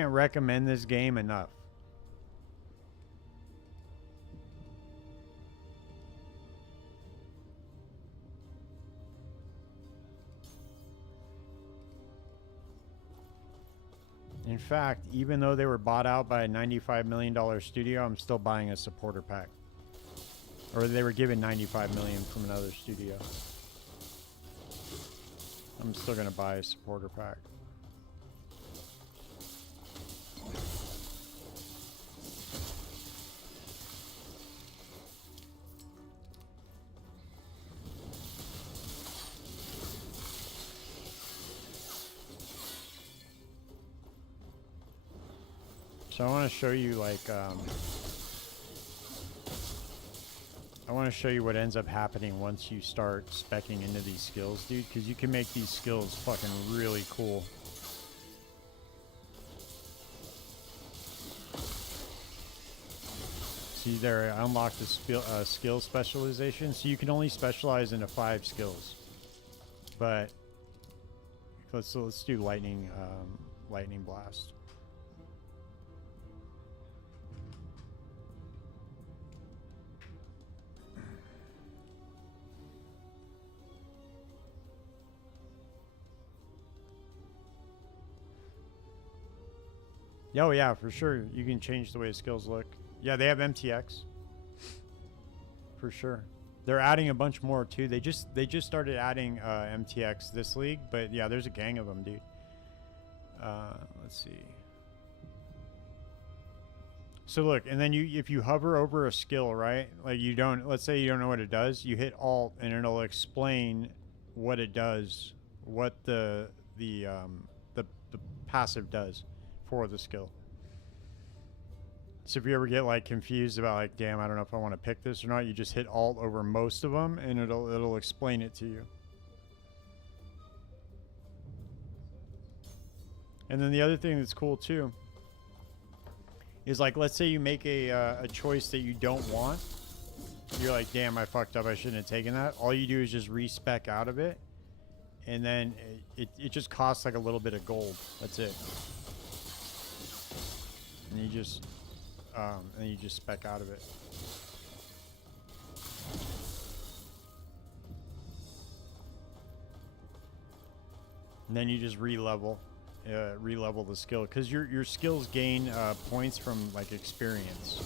recommend this game enough. In fact, even though they were bought out by a $95 million studio, I'm still buying a supporter pack. Or they were given $95 million from another studio. I'm still going to buy a supporter pack. So I want to show you like, I want to show you what ends up happening once you start speccing into these skills, dude, because you can make these skills fucking really cool. See there, I unlocked the skill specialization, so you can only specialize into 5 skills. But let's do lightning blast. Oh yeah, for sure. You can change the way the skills look. Yeah, they have MTX. For sure. They're adding a bunch more too. They just started adding MTX this league, but yeah, there's a gang of them, dude. Let's see. So look, and then if you hover over a skill, right? Like let's say you don't know what it does, you hit Alt and it'll explain what it does, what the passive does for the skill. So if you ever get like confused about like, damn, I don't know if I want to pick this or not, you just hit Alt over most of them and it'll explain it to you. And then the other thing that's cool too is like, let's say you make a choice that you don't want. You're like, damn, I fucked up. I shouldn't have taken that. All you do is just respec out of it. And then it just costs like a little bit of gold. That's it. And you just spec out of it. And then you just re-level the skill, because your skills gain points from like experience.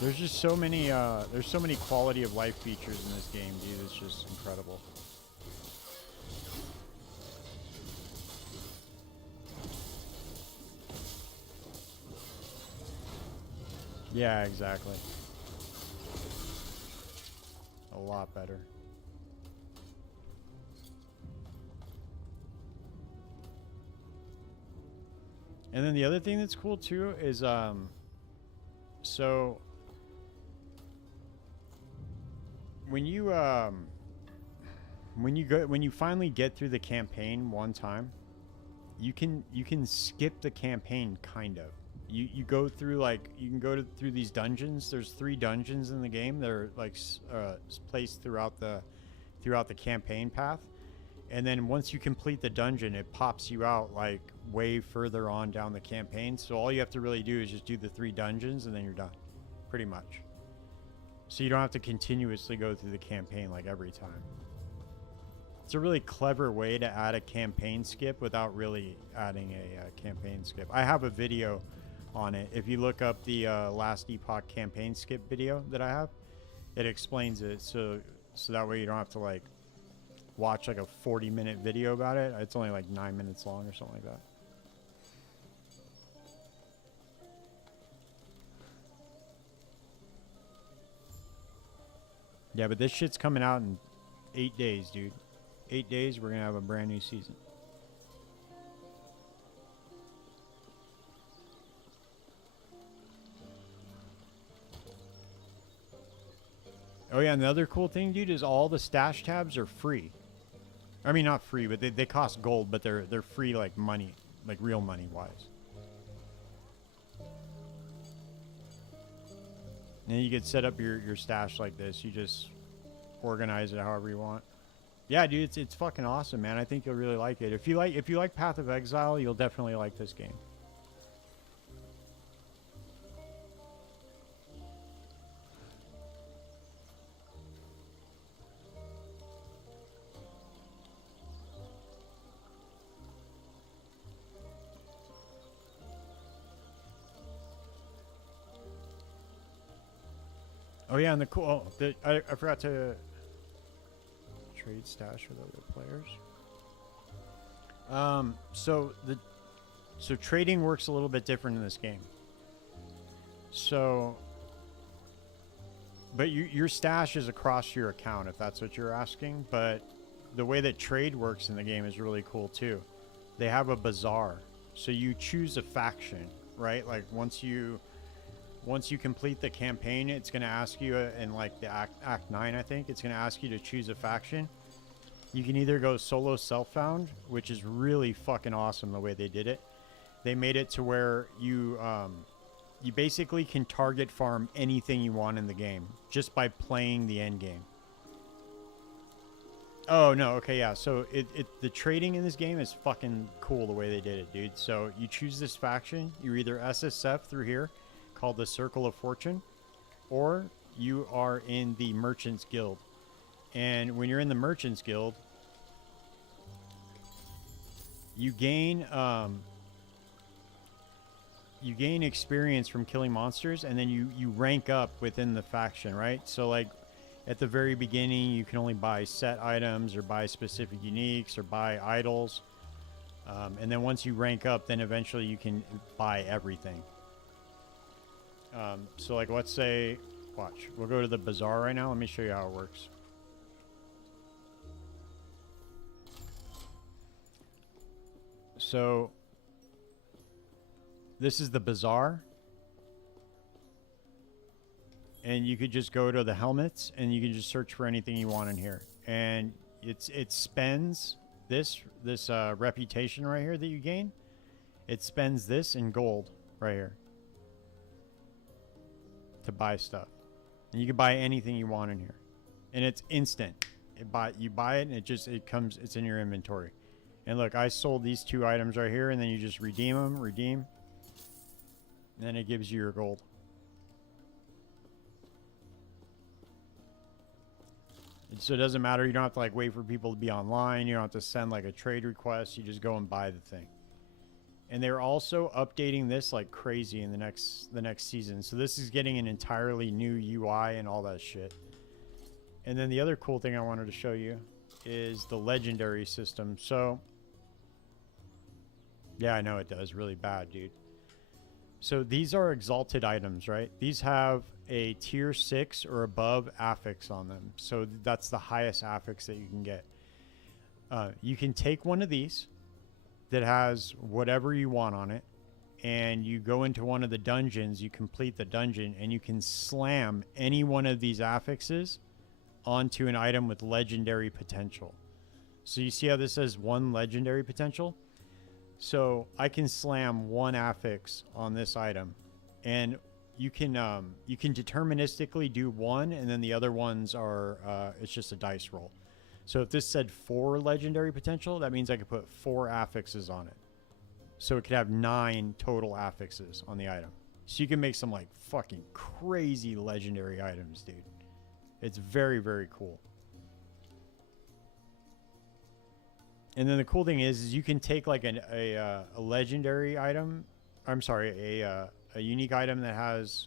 There's just so many there's so many quality of life features in this game, dude. It's just incredible. Yeah, exactly. A lot better. And then the other thing that's cool too is so when you finally get through the campaign one time, you can skip the campaign kind of. You go through like you can go through these dungeons. There's 3 dungeons in the game. They're like placed throughout the campaign path. And then once you complete the dungeon, it pops you out like way further on down the campaign. So all you have to really do is just do the 3 dungeons and then you're done, pretty much. So you don't have to continuously go through the campaign like every time. It's a really clever way to add a campaign skip without really adding a campaign skip. I have a video on it. If you look up the Last Epoch campaign skip video that I have, it explains it. So that way you don't have to like watch like a 40-minute video about it. It's only like 9 minutes long or something like that. Yeah, but this shit's coming out in 8 days, dude. 8 days, we're gonna have a brand new season. Oh yeah, and the other cool thing, dude, is all the stash tabs are free. I mean, not free, but they cost gold, but they're free like money, like real money wise. And you could set up your stash like this. You just organize it however you want. Yeah, dude, it's fucking awesome, man. I think you'll really like it. If you like Path of Exile, you'll definitely like this game. Oh yeah, and the cool. I forgot to trade stash with other players. So trading works a little bit different in this game. So, but your stash is across your account if that's what you're asking. But the way that trade works in the game is really cool too. They have a bazaar, so you choose a faction, right? Like once you complete the campaign, it's going to ask you in like the Act 9, I think, it's going to ask you to choose a faction. You can either go solo self-found, which is really fucking awesome the way they did it. They made it to where you basically can target farm anything you want in the game just by playing the end game. Oh, no. Okay, yeah. So the trading in this game is fucking cool the way they did it, dude. So you choose this faction. You're either SSF through here, called the Circle of Fortune, or you are in the Merchants Guild. And when you're in the Merchants Guild, you gain experience from killing monsters, and then you rank up within the faction, right? So like at the very beginning, you can only buy set items or buy specific uniques or buy idols. And then once you rank up, then eventually you can buy everything. So like, let's say, watch, we'll go to the bazaar right now. Let me show you how it works. So this is the bazaar. and you could just go to the helmets and you can just search for anything you want in here. And it spends this reputation right here that you gain. It spends this in gold right here to buy stuff. And you can buy anything you want in here. And it's instant. You buy it and it's in your inventory. And look, I sold these 2 items right here, and then you just redeem them, and then it gives you your gold. So it doesn't matter. You don't have to like wait for people to be online. You don't have to send like a trade request. You just go and buy the thing. And they're also updating this like crazy in the next season. So this is getting an entirely new UI and all that shit. And then the other cool thing I wanted to show you is the legendary system. So yeah, I know it does really bad, dude. So these are exalted items, right? These have a tier 6 or above affix on them. So that's the highest affix that you can get. You can take one of these that has whatever you want on it, and you go into one of the dungeons, you complete the dungeon, and you can slam any one of these affixes onto an item with legendary potential. So you see how this says 1 legendary potential? So I can slam 1 affix on this item, and you can deterministically do 1, and then the other ones are it's just a dice roll. So if this said 4 legendary potential, that means I could put 4 affixes on it. So it could have 9 total affixes on the item. So you can make some like fucking crazy legendary items, dude. It's very, very cool. And then the cool thing is you can take like a legendary item. I'm sorry, a unique item that has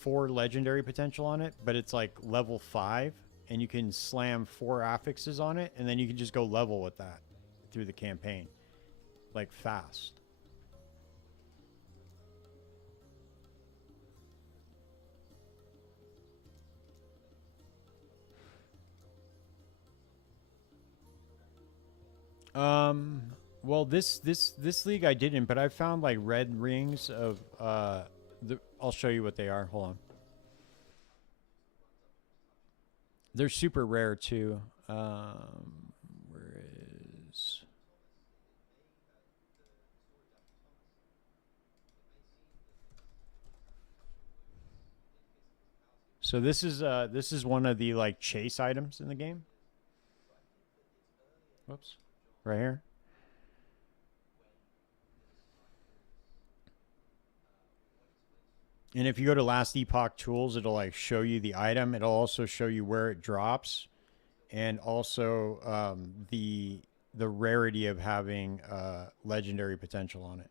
4 legendary potential on it, but it's like level 5. And you can slam 4 affixes on it, and then you can just go level with that through the campaign. Like, fast. Well, this league I didn't, but I found, like, red rings of, I'll show you what they are. Hold on. They're super rare too. Where is? So this is one of the like chase items in the game. Whoops. Right here. And if you go to Last Epoch Tools, it'll like show you the item. It'll also show you where it drops, and also the rarity of having legendary potential on it.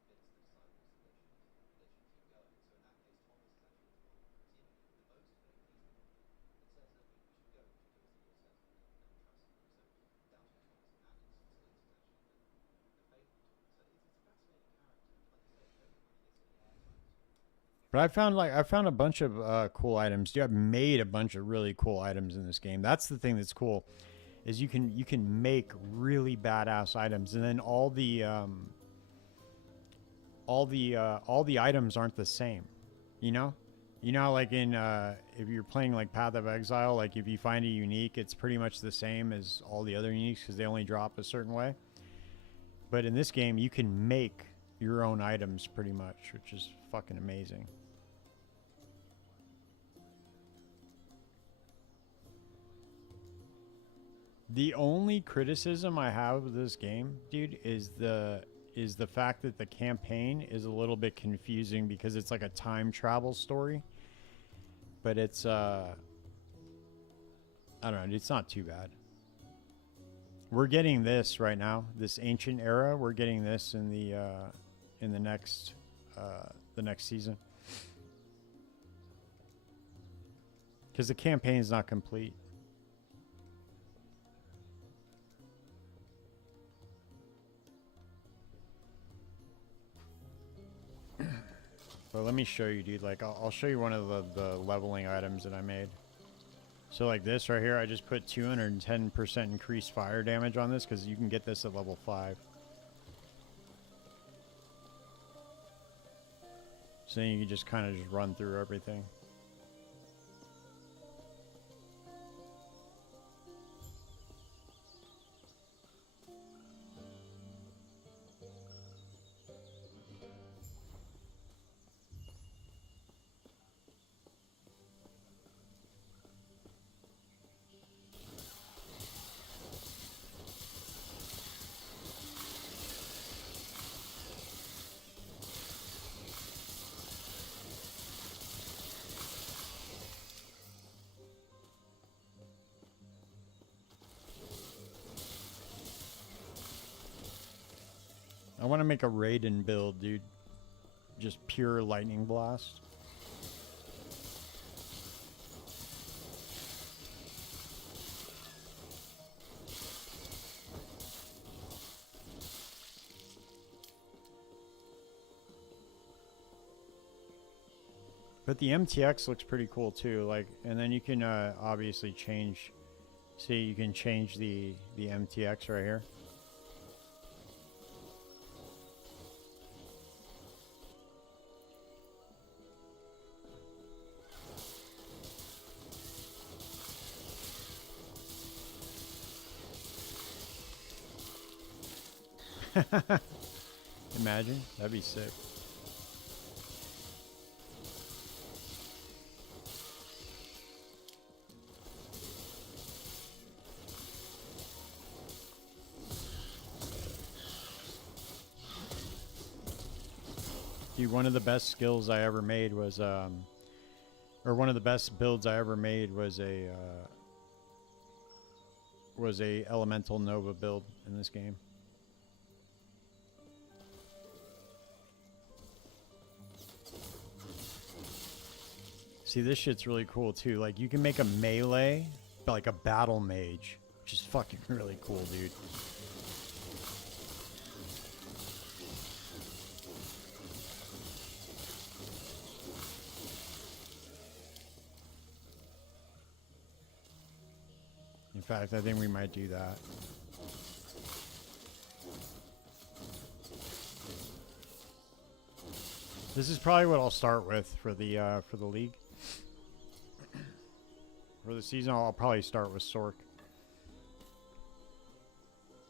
But I found a bunch of cool items. Dude, I've made a bunch of really cool items in this game. That's the thing that's cool, is you can make really badass items, and then all the items aren't the same. You know how like in if you're playing like Path of Exile, like if you find a unique, it's pretty much the same as all the other uniques because they only drop a certain way. But in this game, you can make your own items pretty much, which is fucking amazing. The only criticism I have of this game, dude, is the fact that the campaign is a little bit confusing because it's like a time travel story. But it's I don't know, it's not too bad. We're getting this right now, this ancient era. We're getting this in the next season. Because the campaign is not complete. But let me show you, dude. Like, I'll show you one of the leveling items that I made. So, like this right here, I just put 210% increased fire damage on this because you can get this at level 5. So then you can just kind of just run through everything. I want to make a Raiden build, dude. Just pure lightning blast. But the MTX looks pretty cool too. Like, and then you can obviously change. See, you can change the MTX right here. Imagine, that'd be sick. Dude, one of the best skills I ever made was, or one of the best builds I ever made was a Elemental Nova build in this game. See, this shit's really cool too. Like, you can make a melee, like a battle mage, which is fucking really cool, dude. In fact, I think we might do that. This is probably what I'll start with for the league. For the season, I'll probably start with Sork.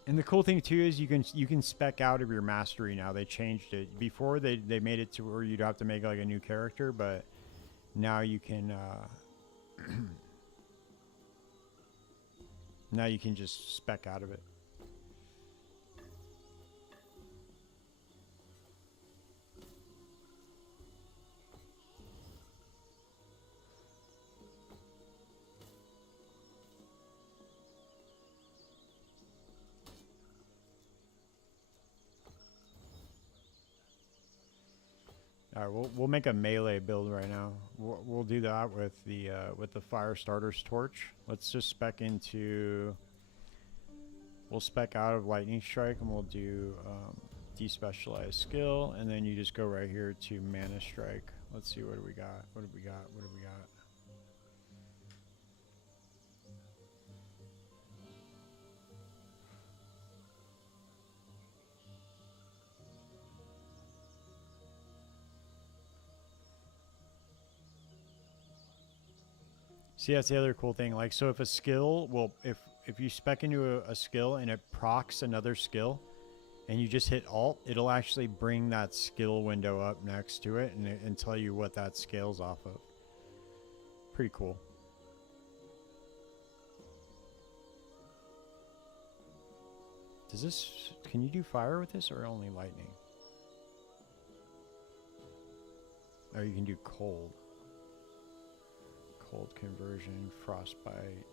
And the cool thing too is you can spec out of your mastery now. They changed it. Before they made it to where you'd have to make like a new character, but now you can now you can just spec out of it. All right, we'll make a melee build right now. We'll do that with the fire starter's torch. Let's just spec into. We'll spec out of lightning strike and we'll do despecialized skill, and then you just go right here to mana strike. Let's see, what do we got? What do we got? What do we got? See, that's the other cool thing. Like, so if a skill, well, if you spec into a skill and it procs another skill, and you just hit Alt, it'll actually bring that skill window up next to it and tell you what that scales off of. Pretty cool. Does this, can you do fire with this or only lightning? Or you can do cold. Cold conversion, frostbite.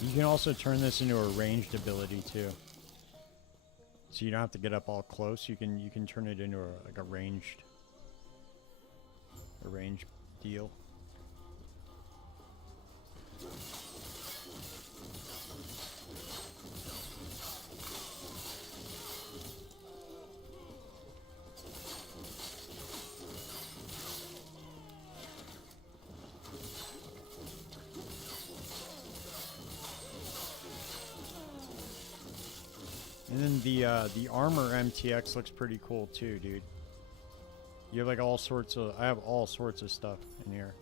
You can also turn this into a ranged ability too. So you don't have to get up all close. You can turn it into like a ranged deal. And then the armor MTX looks pretty cool too, dude. You have like all sorts of, I have all sorts of stuff in here.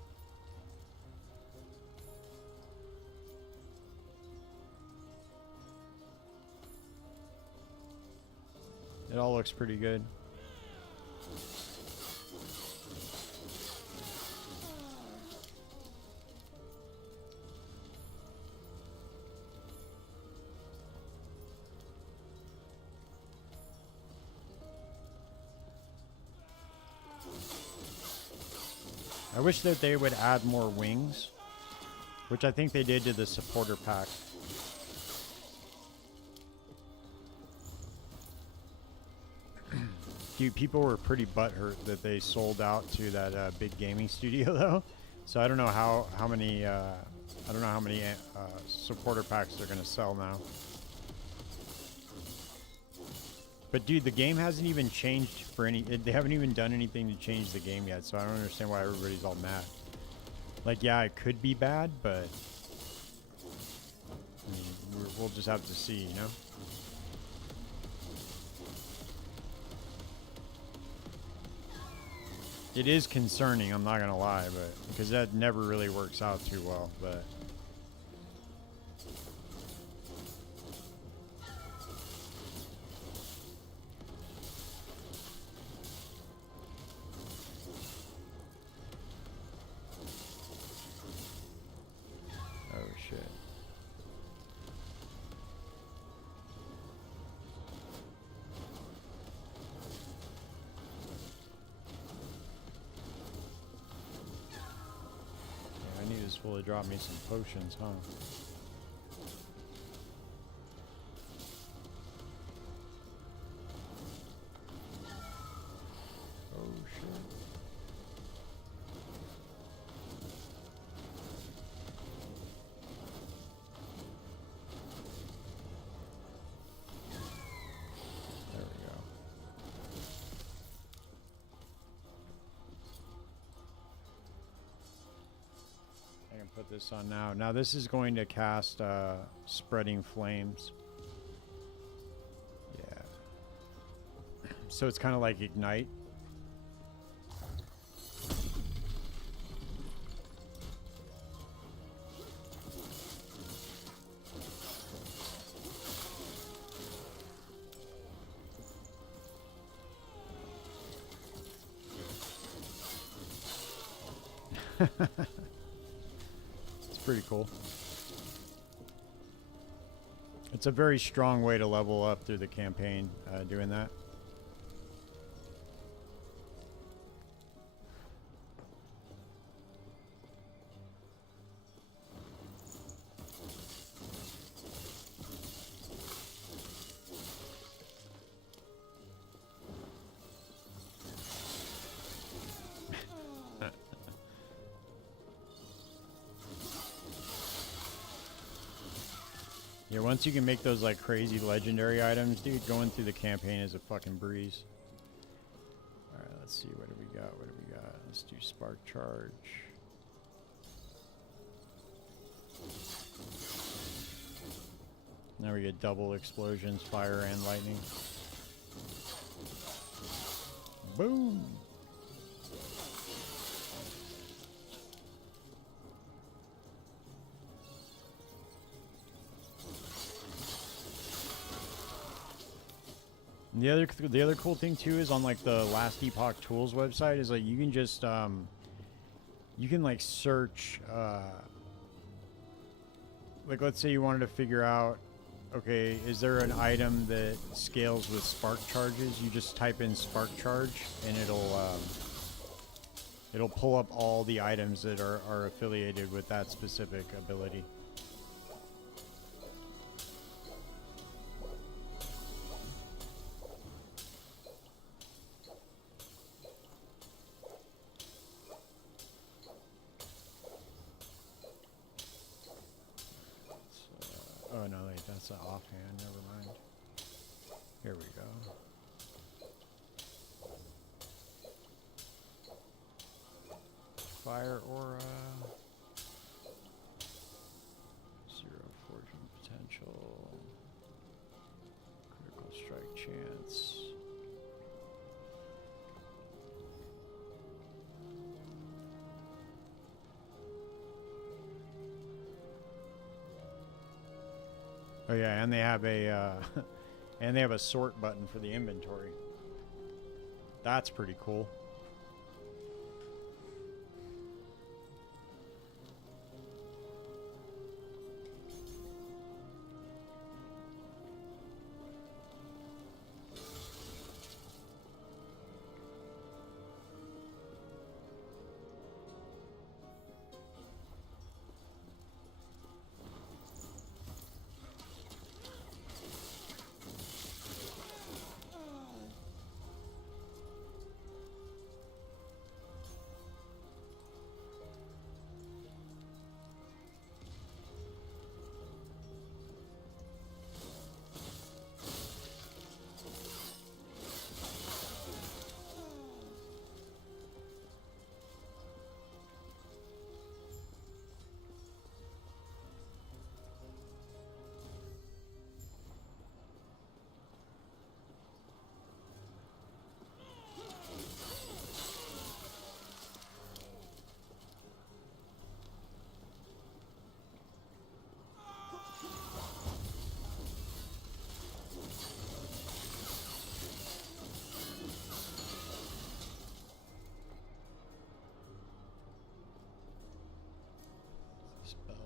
It all looks pretty good. I wish that they would add more wings, which I think they did to the supporter pack. Dude, people were pretty butthurt that they sold out to that big gaming studio, though. So I don't know how many supporter packs they're gonna sell now. But dude, the game hasn't even changed for any. They haven't even done anything to change the game yet. So I don't understand why everybody's all mad. Like, yeah, it could be bad, but I mean, we'll just have to see, you know. It is concerning, I'm not gonna lie, but because that never really works out too well, but oh shit. Will it drop me some potions, huh? Oh shit. There we go. I can put this on now. Now this is going to cast Spreading Flames. Yeah. So it's kind of like Ignite. Pretty cool. It's a very strong way to level up through the campaign, doing that. Yeah, once you can make those like crazy legendary items, dude, going through the campaign is a fucking breeze. Alright, let's see, what do we got? What do we got? Let's do Spark Charge. Now we get double explosions, fire and lightning. Boom! And the other cool thing too is on like the Last Epoch Tools website is like you can just you can like search like let's say you wanted to figure out, okay, is there an item that scales with spark charges? You just type in spark charge and it'll pull up all the items that are affiliated with that specific ability. Oh no, wait, that's an offhand, never mind. Here we go. Fire aura. 0 fortune potential. Critical Oh yeah, and they have a and they have a sort button for the inventory. That's pretty cool. Spell.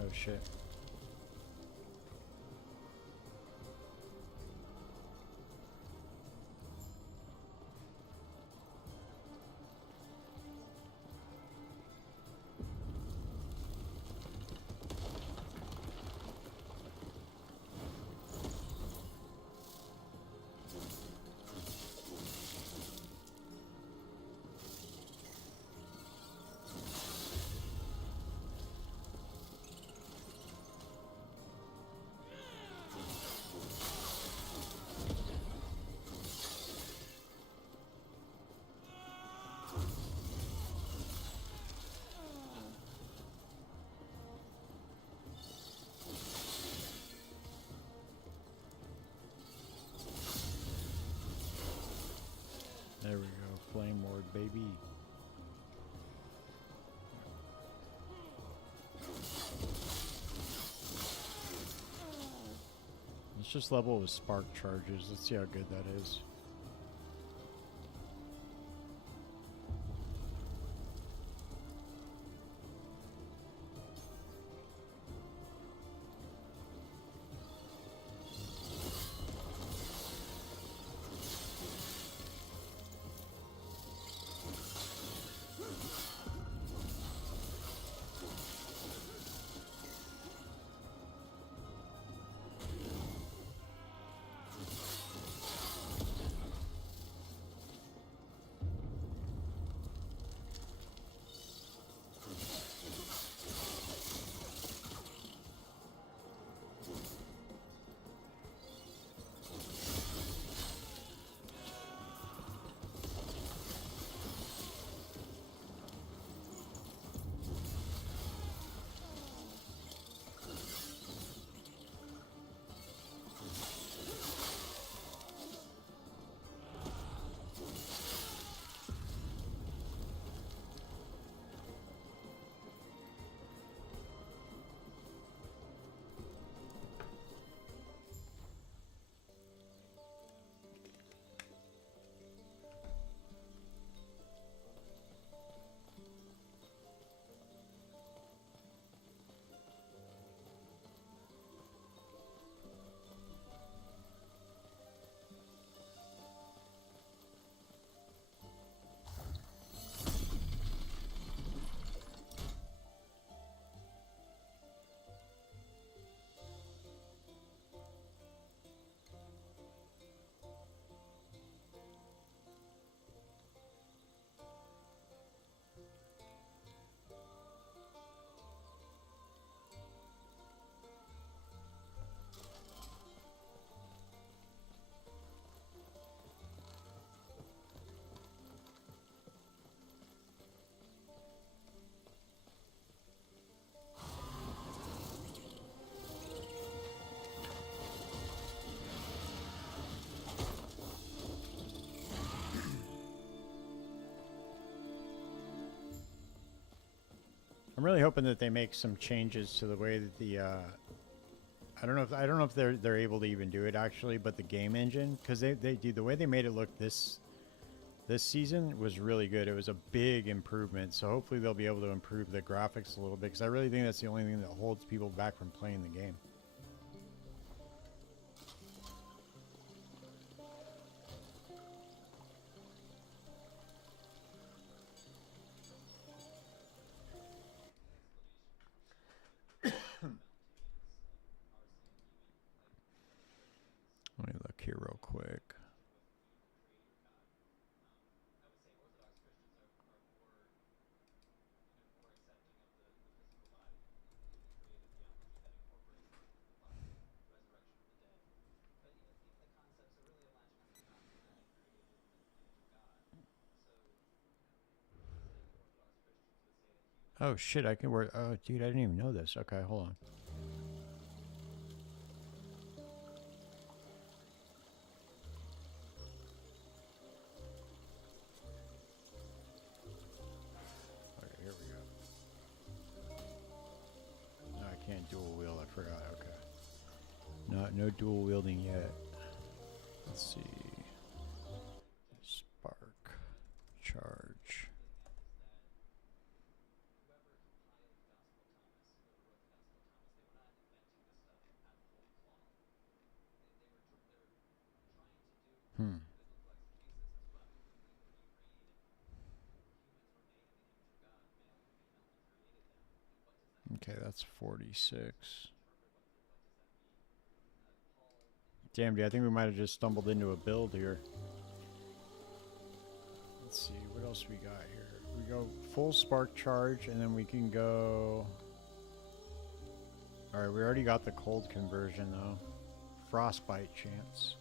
Oh shit. There we go, Flame Ward, baby. Let's just level with spark charges. Let's see how good that is. I'm really hoping that they make some changes to the way that the I don't know if they're able to even do it actually, but the game engine, because they do the way they made it look this season was really good. It was a big improvement, so hopefully they'll be able to improve the graphics a little bit, because I really think that's the only thing that holds people back from playing the game. Let me look here real quick. Oh shit, I can work. Oh dude, I didn't even know this. Okay, hold on. Okay, here we go. No, I can't dual wield. I forgot. Okay. No dual wielding yet. Let's see. Spark. Charge. Hmm. Okay, that's 46. Damn, dude, I think we might have just stumbled into a build here. Let's see, what else we got here? We go full spark charge, and then we can go... Alright, we already got the cold conversion, though. Frostbite chance.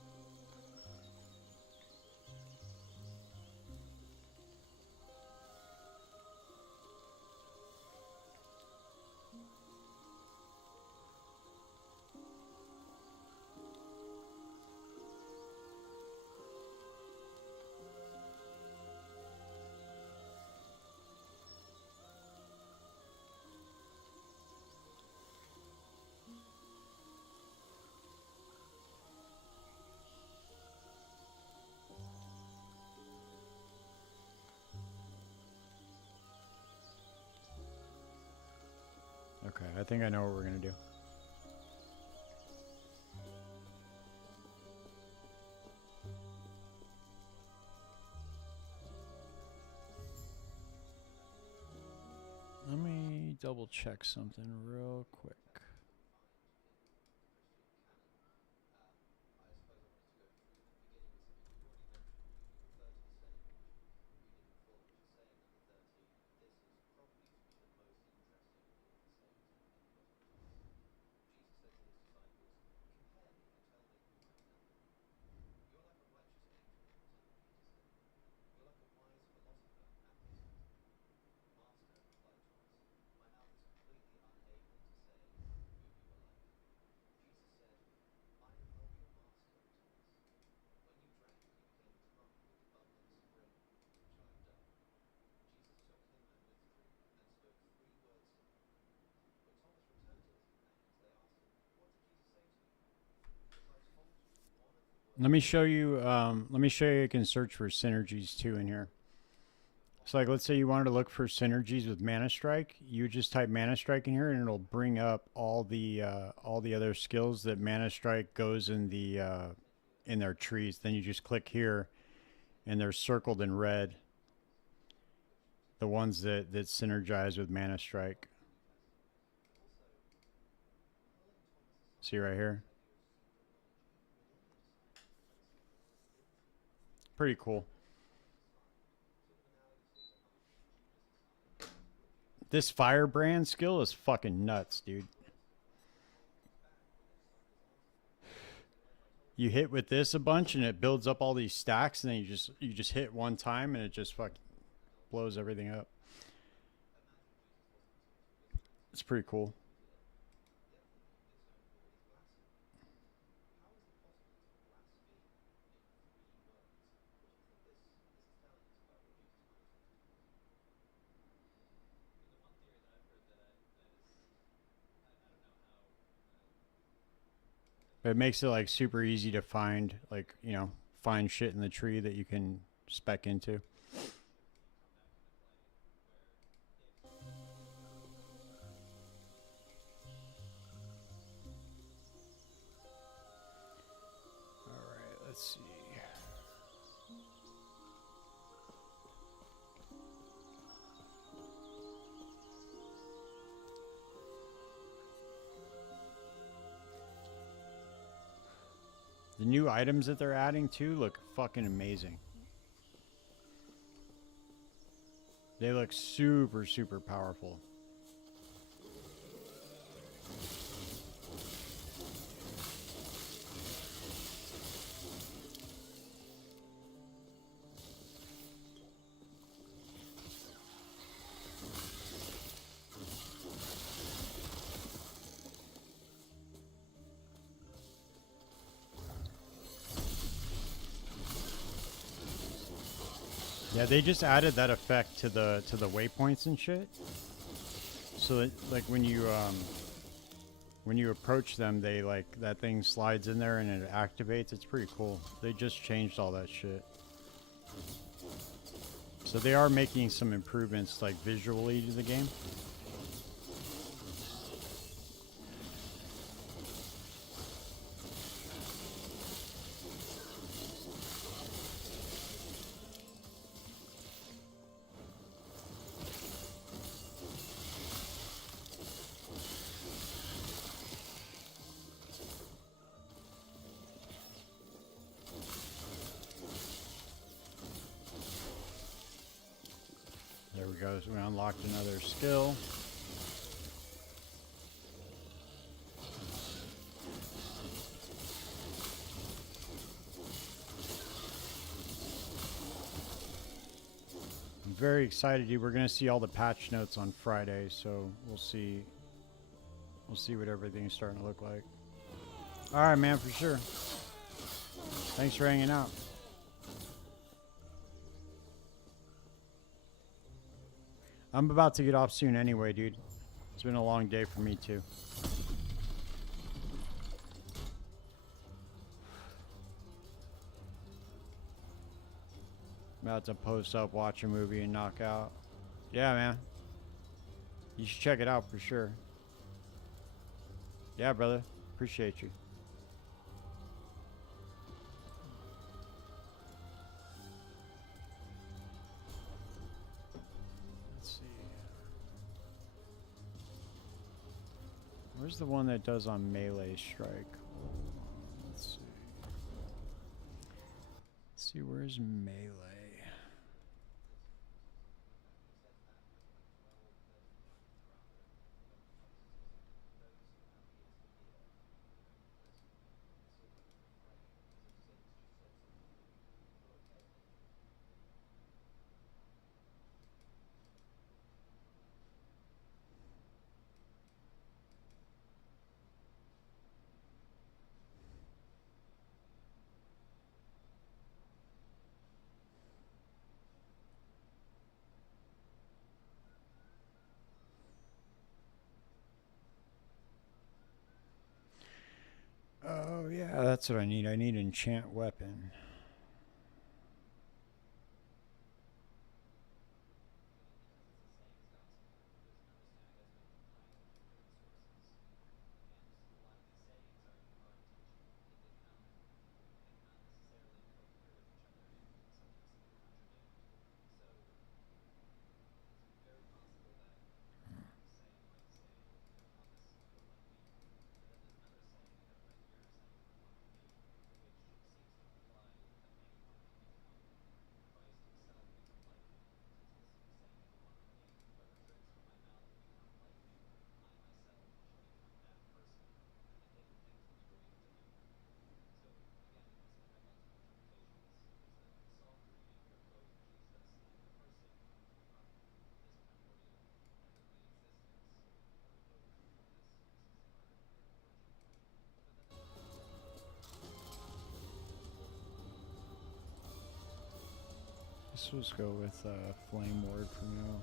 Okay, I think I know what we're gonna do. Let me double check something real quick. Let me show you. Let me show you. You can search for synergies too in here. So, like, let's say you wanted to look for synergies with Mana Strike. You just type Mana Strike in here, and it'll bring up all the other skills that Mana Strike goes in their trees. Then you just click here, and they're circled in red. The ones that synergize with Mana Strike. See right here. Pretty cool. This firebrand skill is fucking nuts, dude. You hit with this a bunch and it builds up all these stacks, and then you just hit one time and it just fucking blows everything up. It's pretty cool. It makes it like super easy to find, like, you know, find shit in the tree that you can spec into. All right, let's see. The new items that they're adding too look fucking amazing. They look super, super powerful. Yeah, they just added that effect to the waypoints and shit. So that, like, when you approach them, they like that thing slides in there and it activates. It's pretty cool. They just changed all that shit. So they are making some improvements, like, visually to the game. There we go. So we unlocked another skill. I'm very excited. We're going to see all the patch notes on Friday, so we'll see. We'll see what everything's starting to look like. All right, man, for sure. Thanks for hanging out. I'm about to get off soon anyway, dude. It's been a long day for me, too. About to post up, watch a movie, and knock out. Yeah, man. You should check it out for sure. Yeah, brother. Appreciate you. Let's see. Where's the one that does on melee strike? Let's see. Let's see, where's melee? Oh, yeah, that's what I need. I need enchant weapon. Let's just go with Flame Ward for now.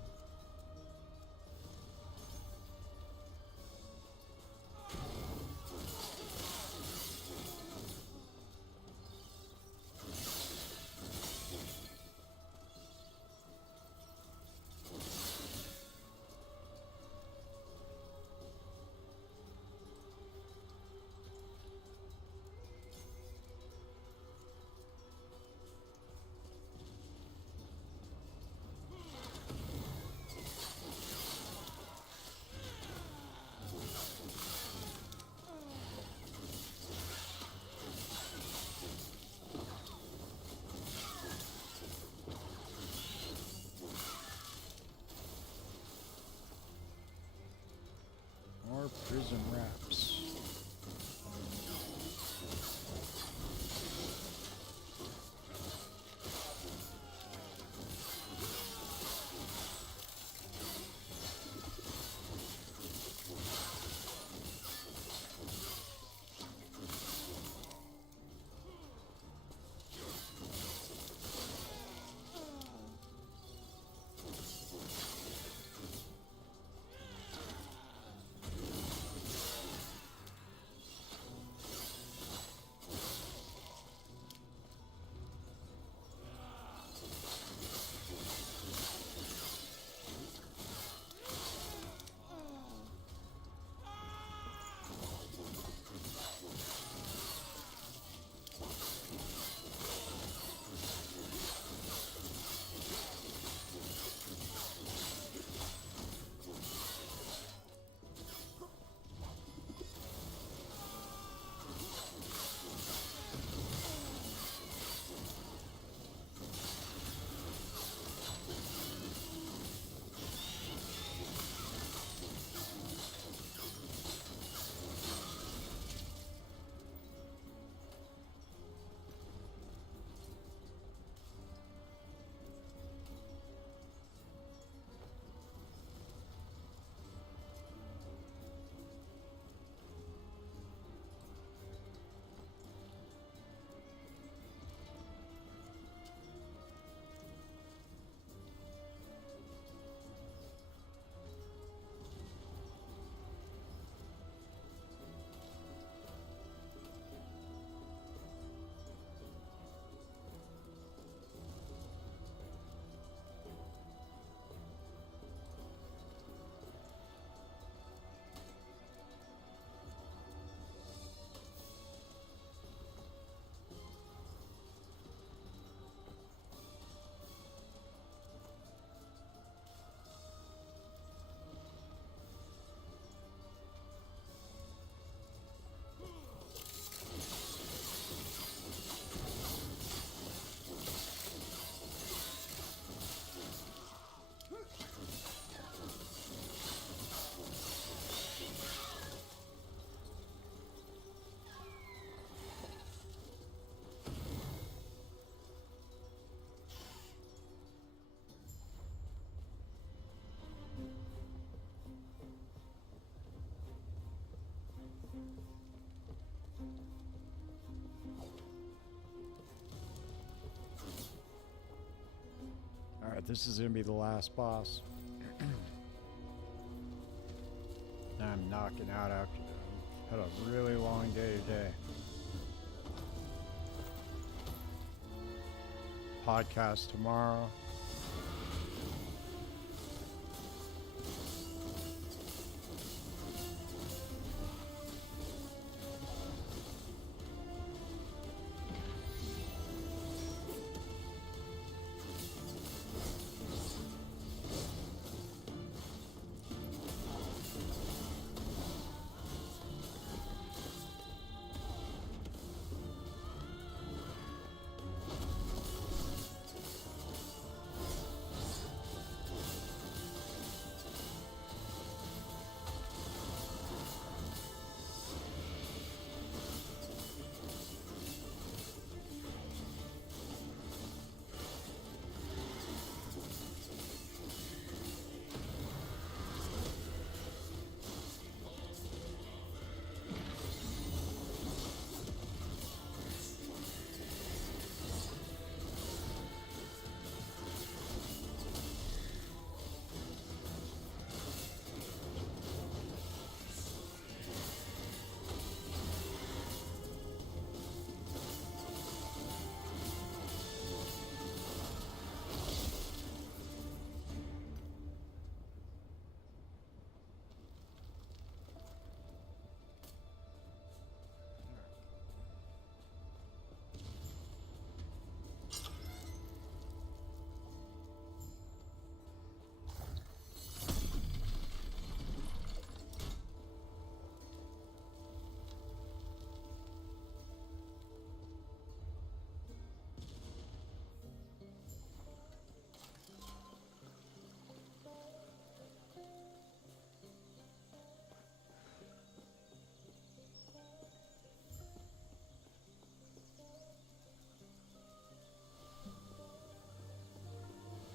sandwiches and wraps. Alright, this is going to be the last boss. I'm knocking out after had a really long day today. Podcast tomorrow.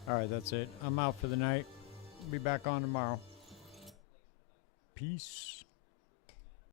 Alright, that's it. I'm out for the night. Be back on tomorrow. Peace.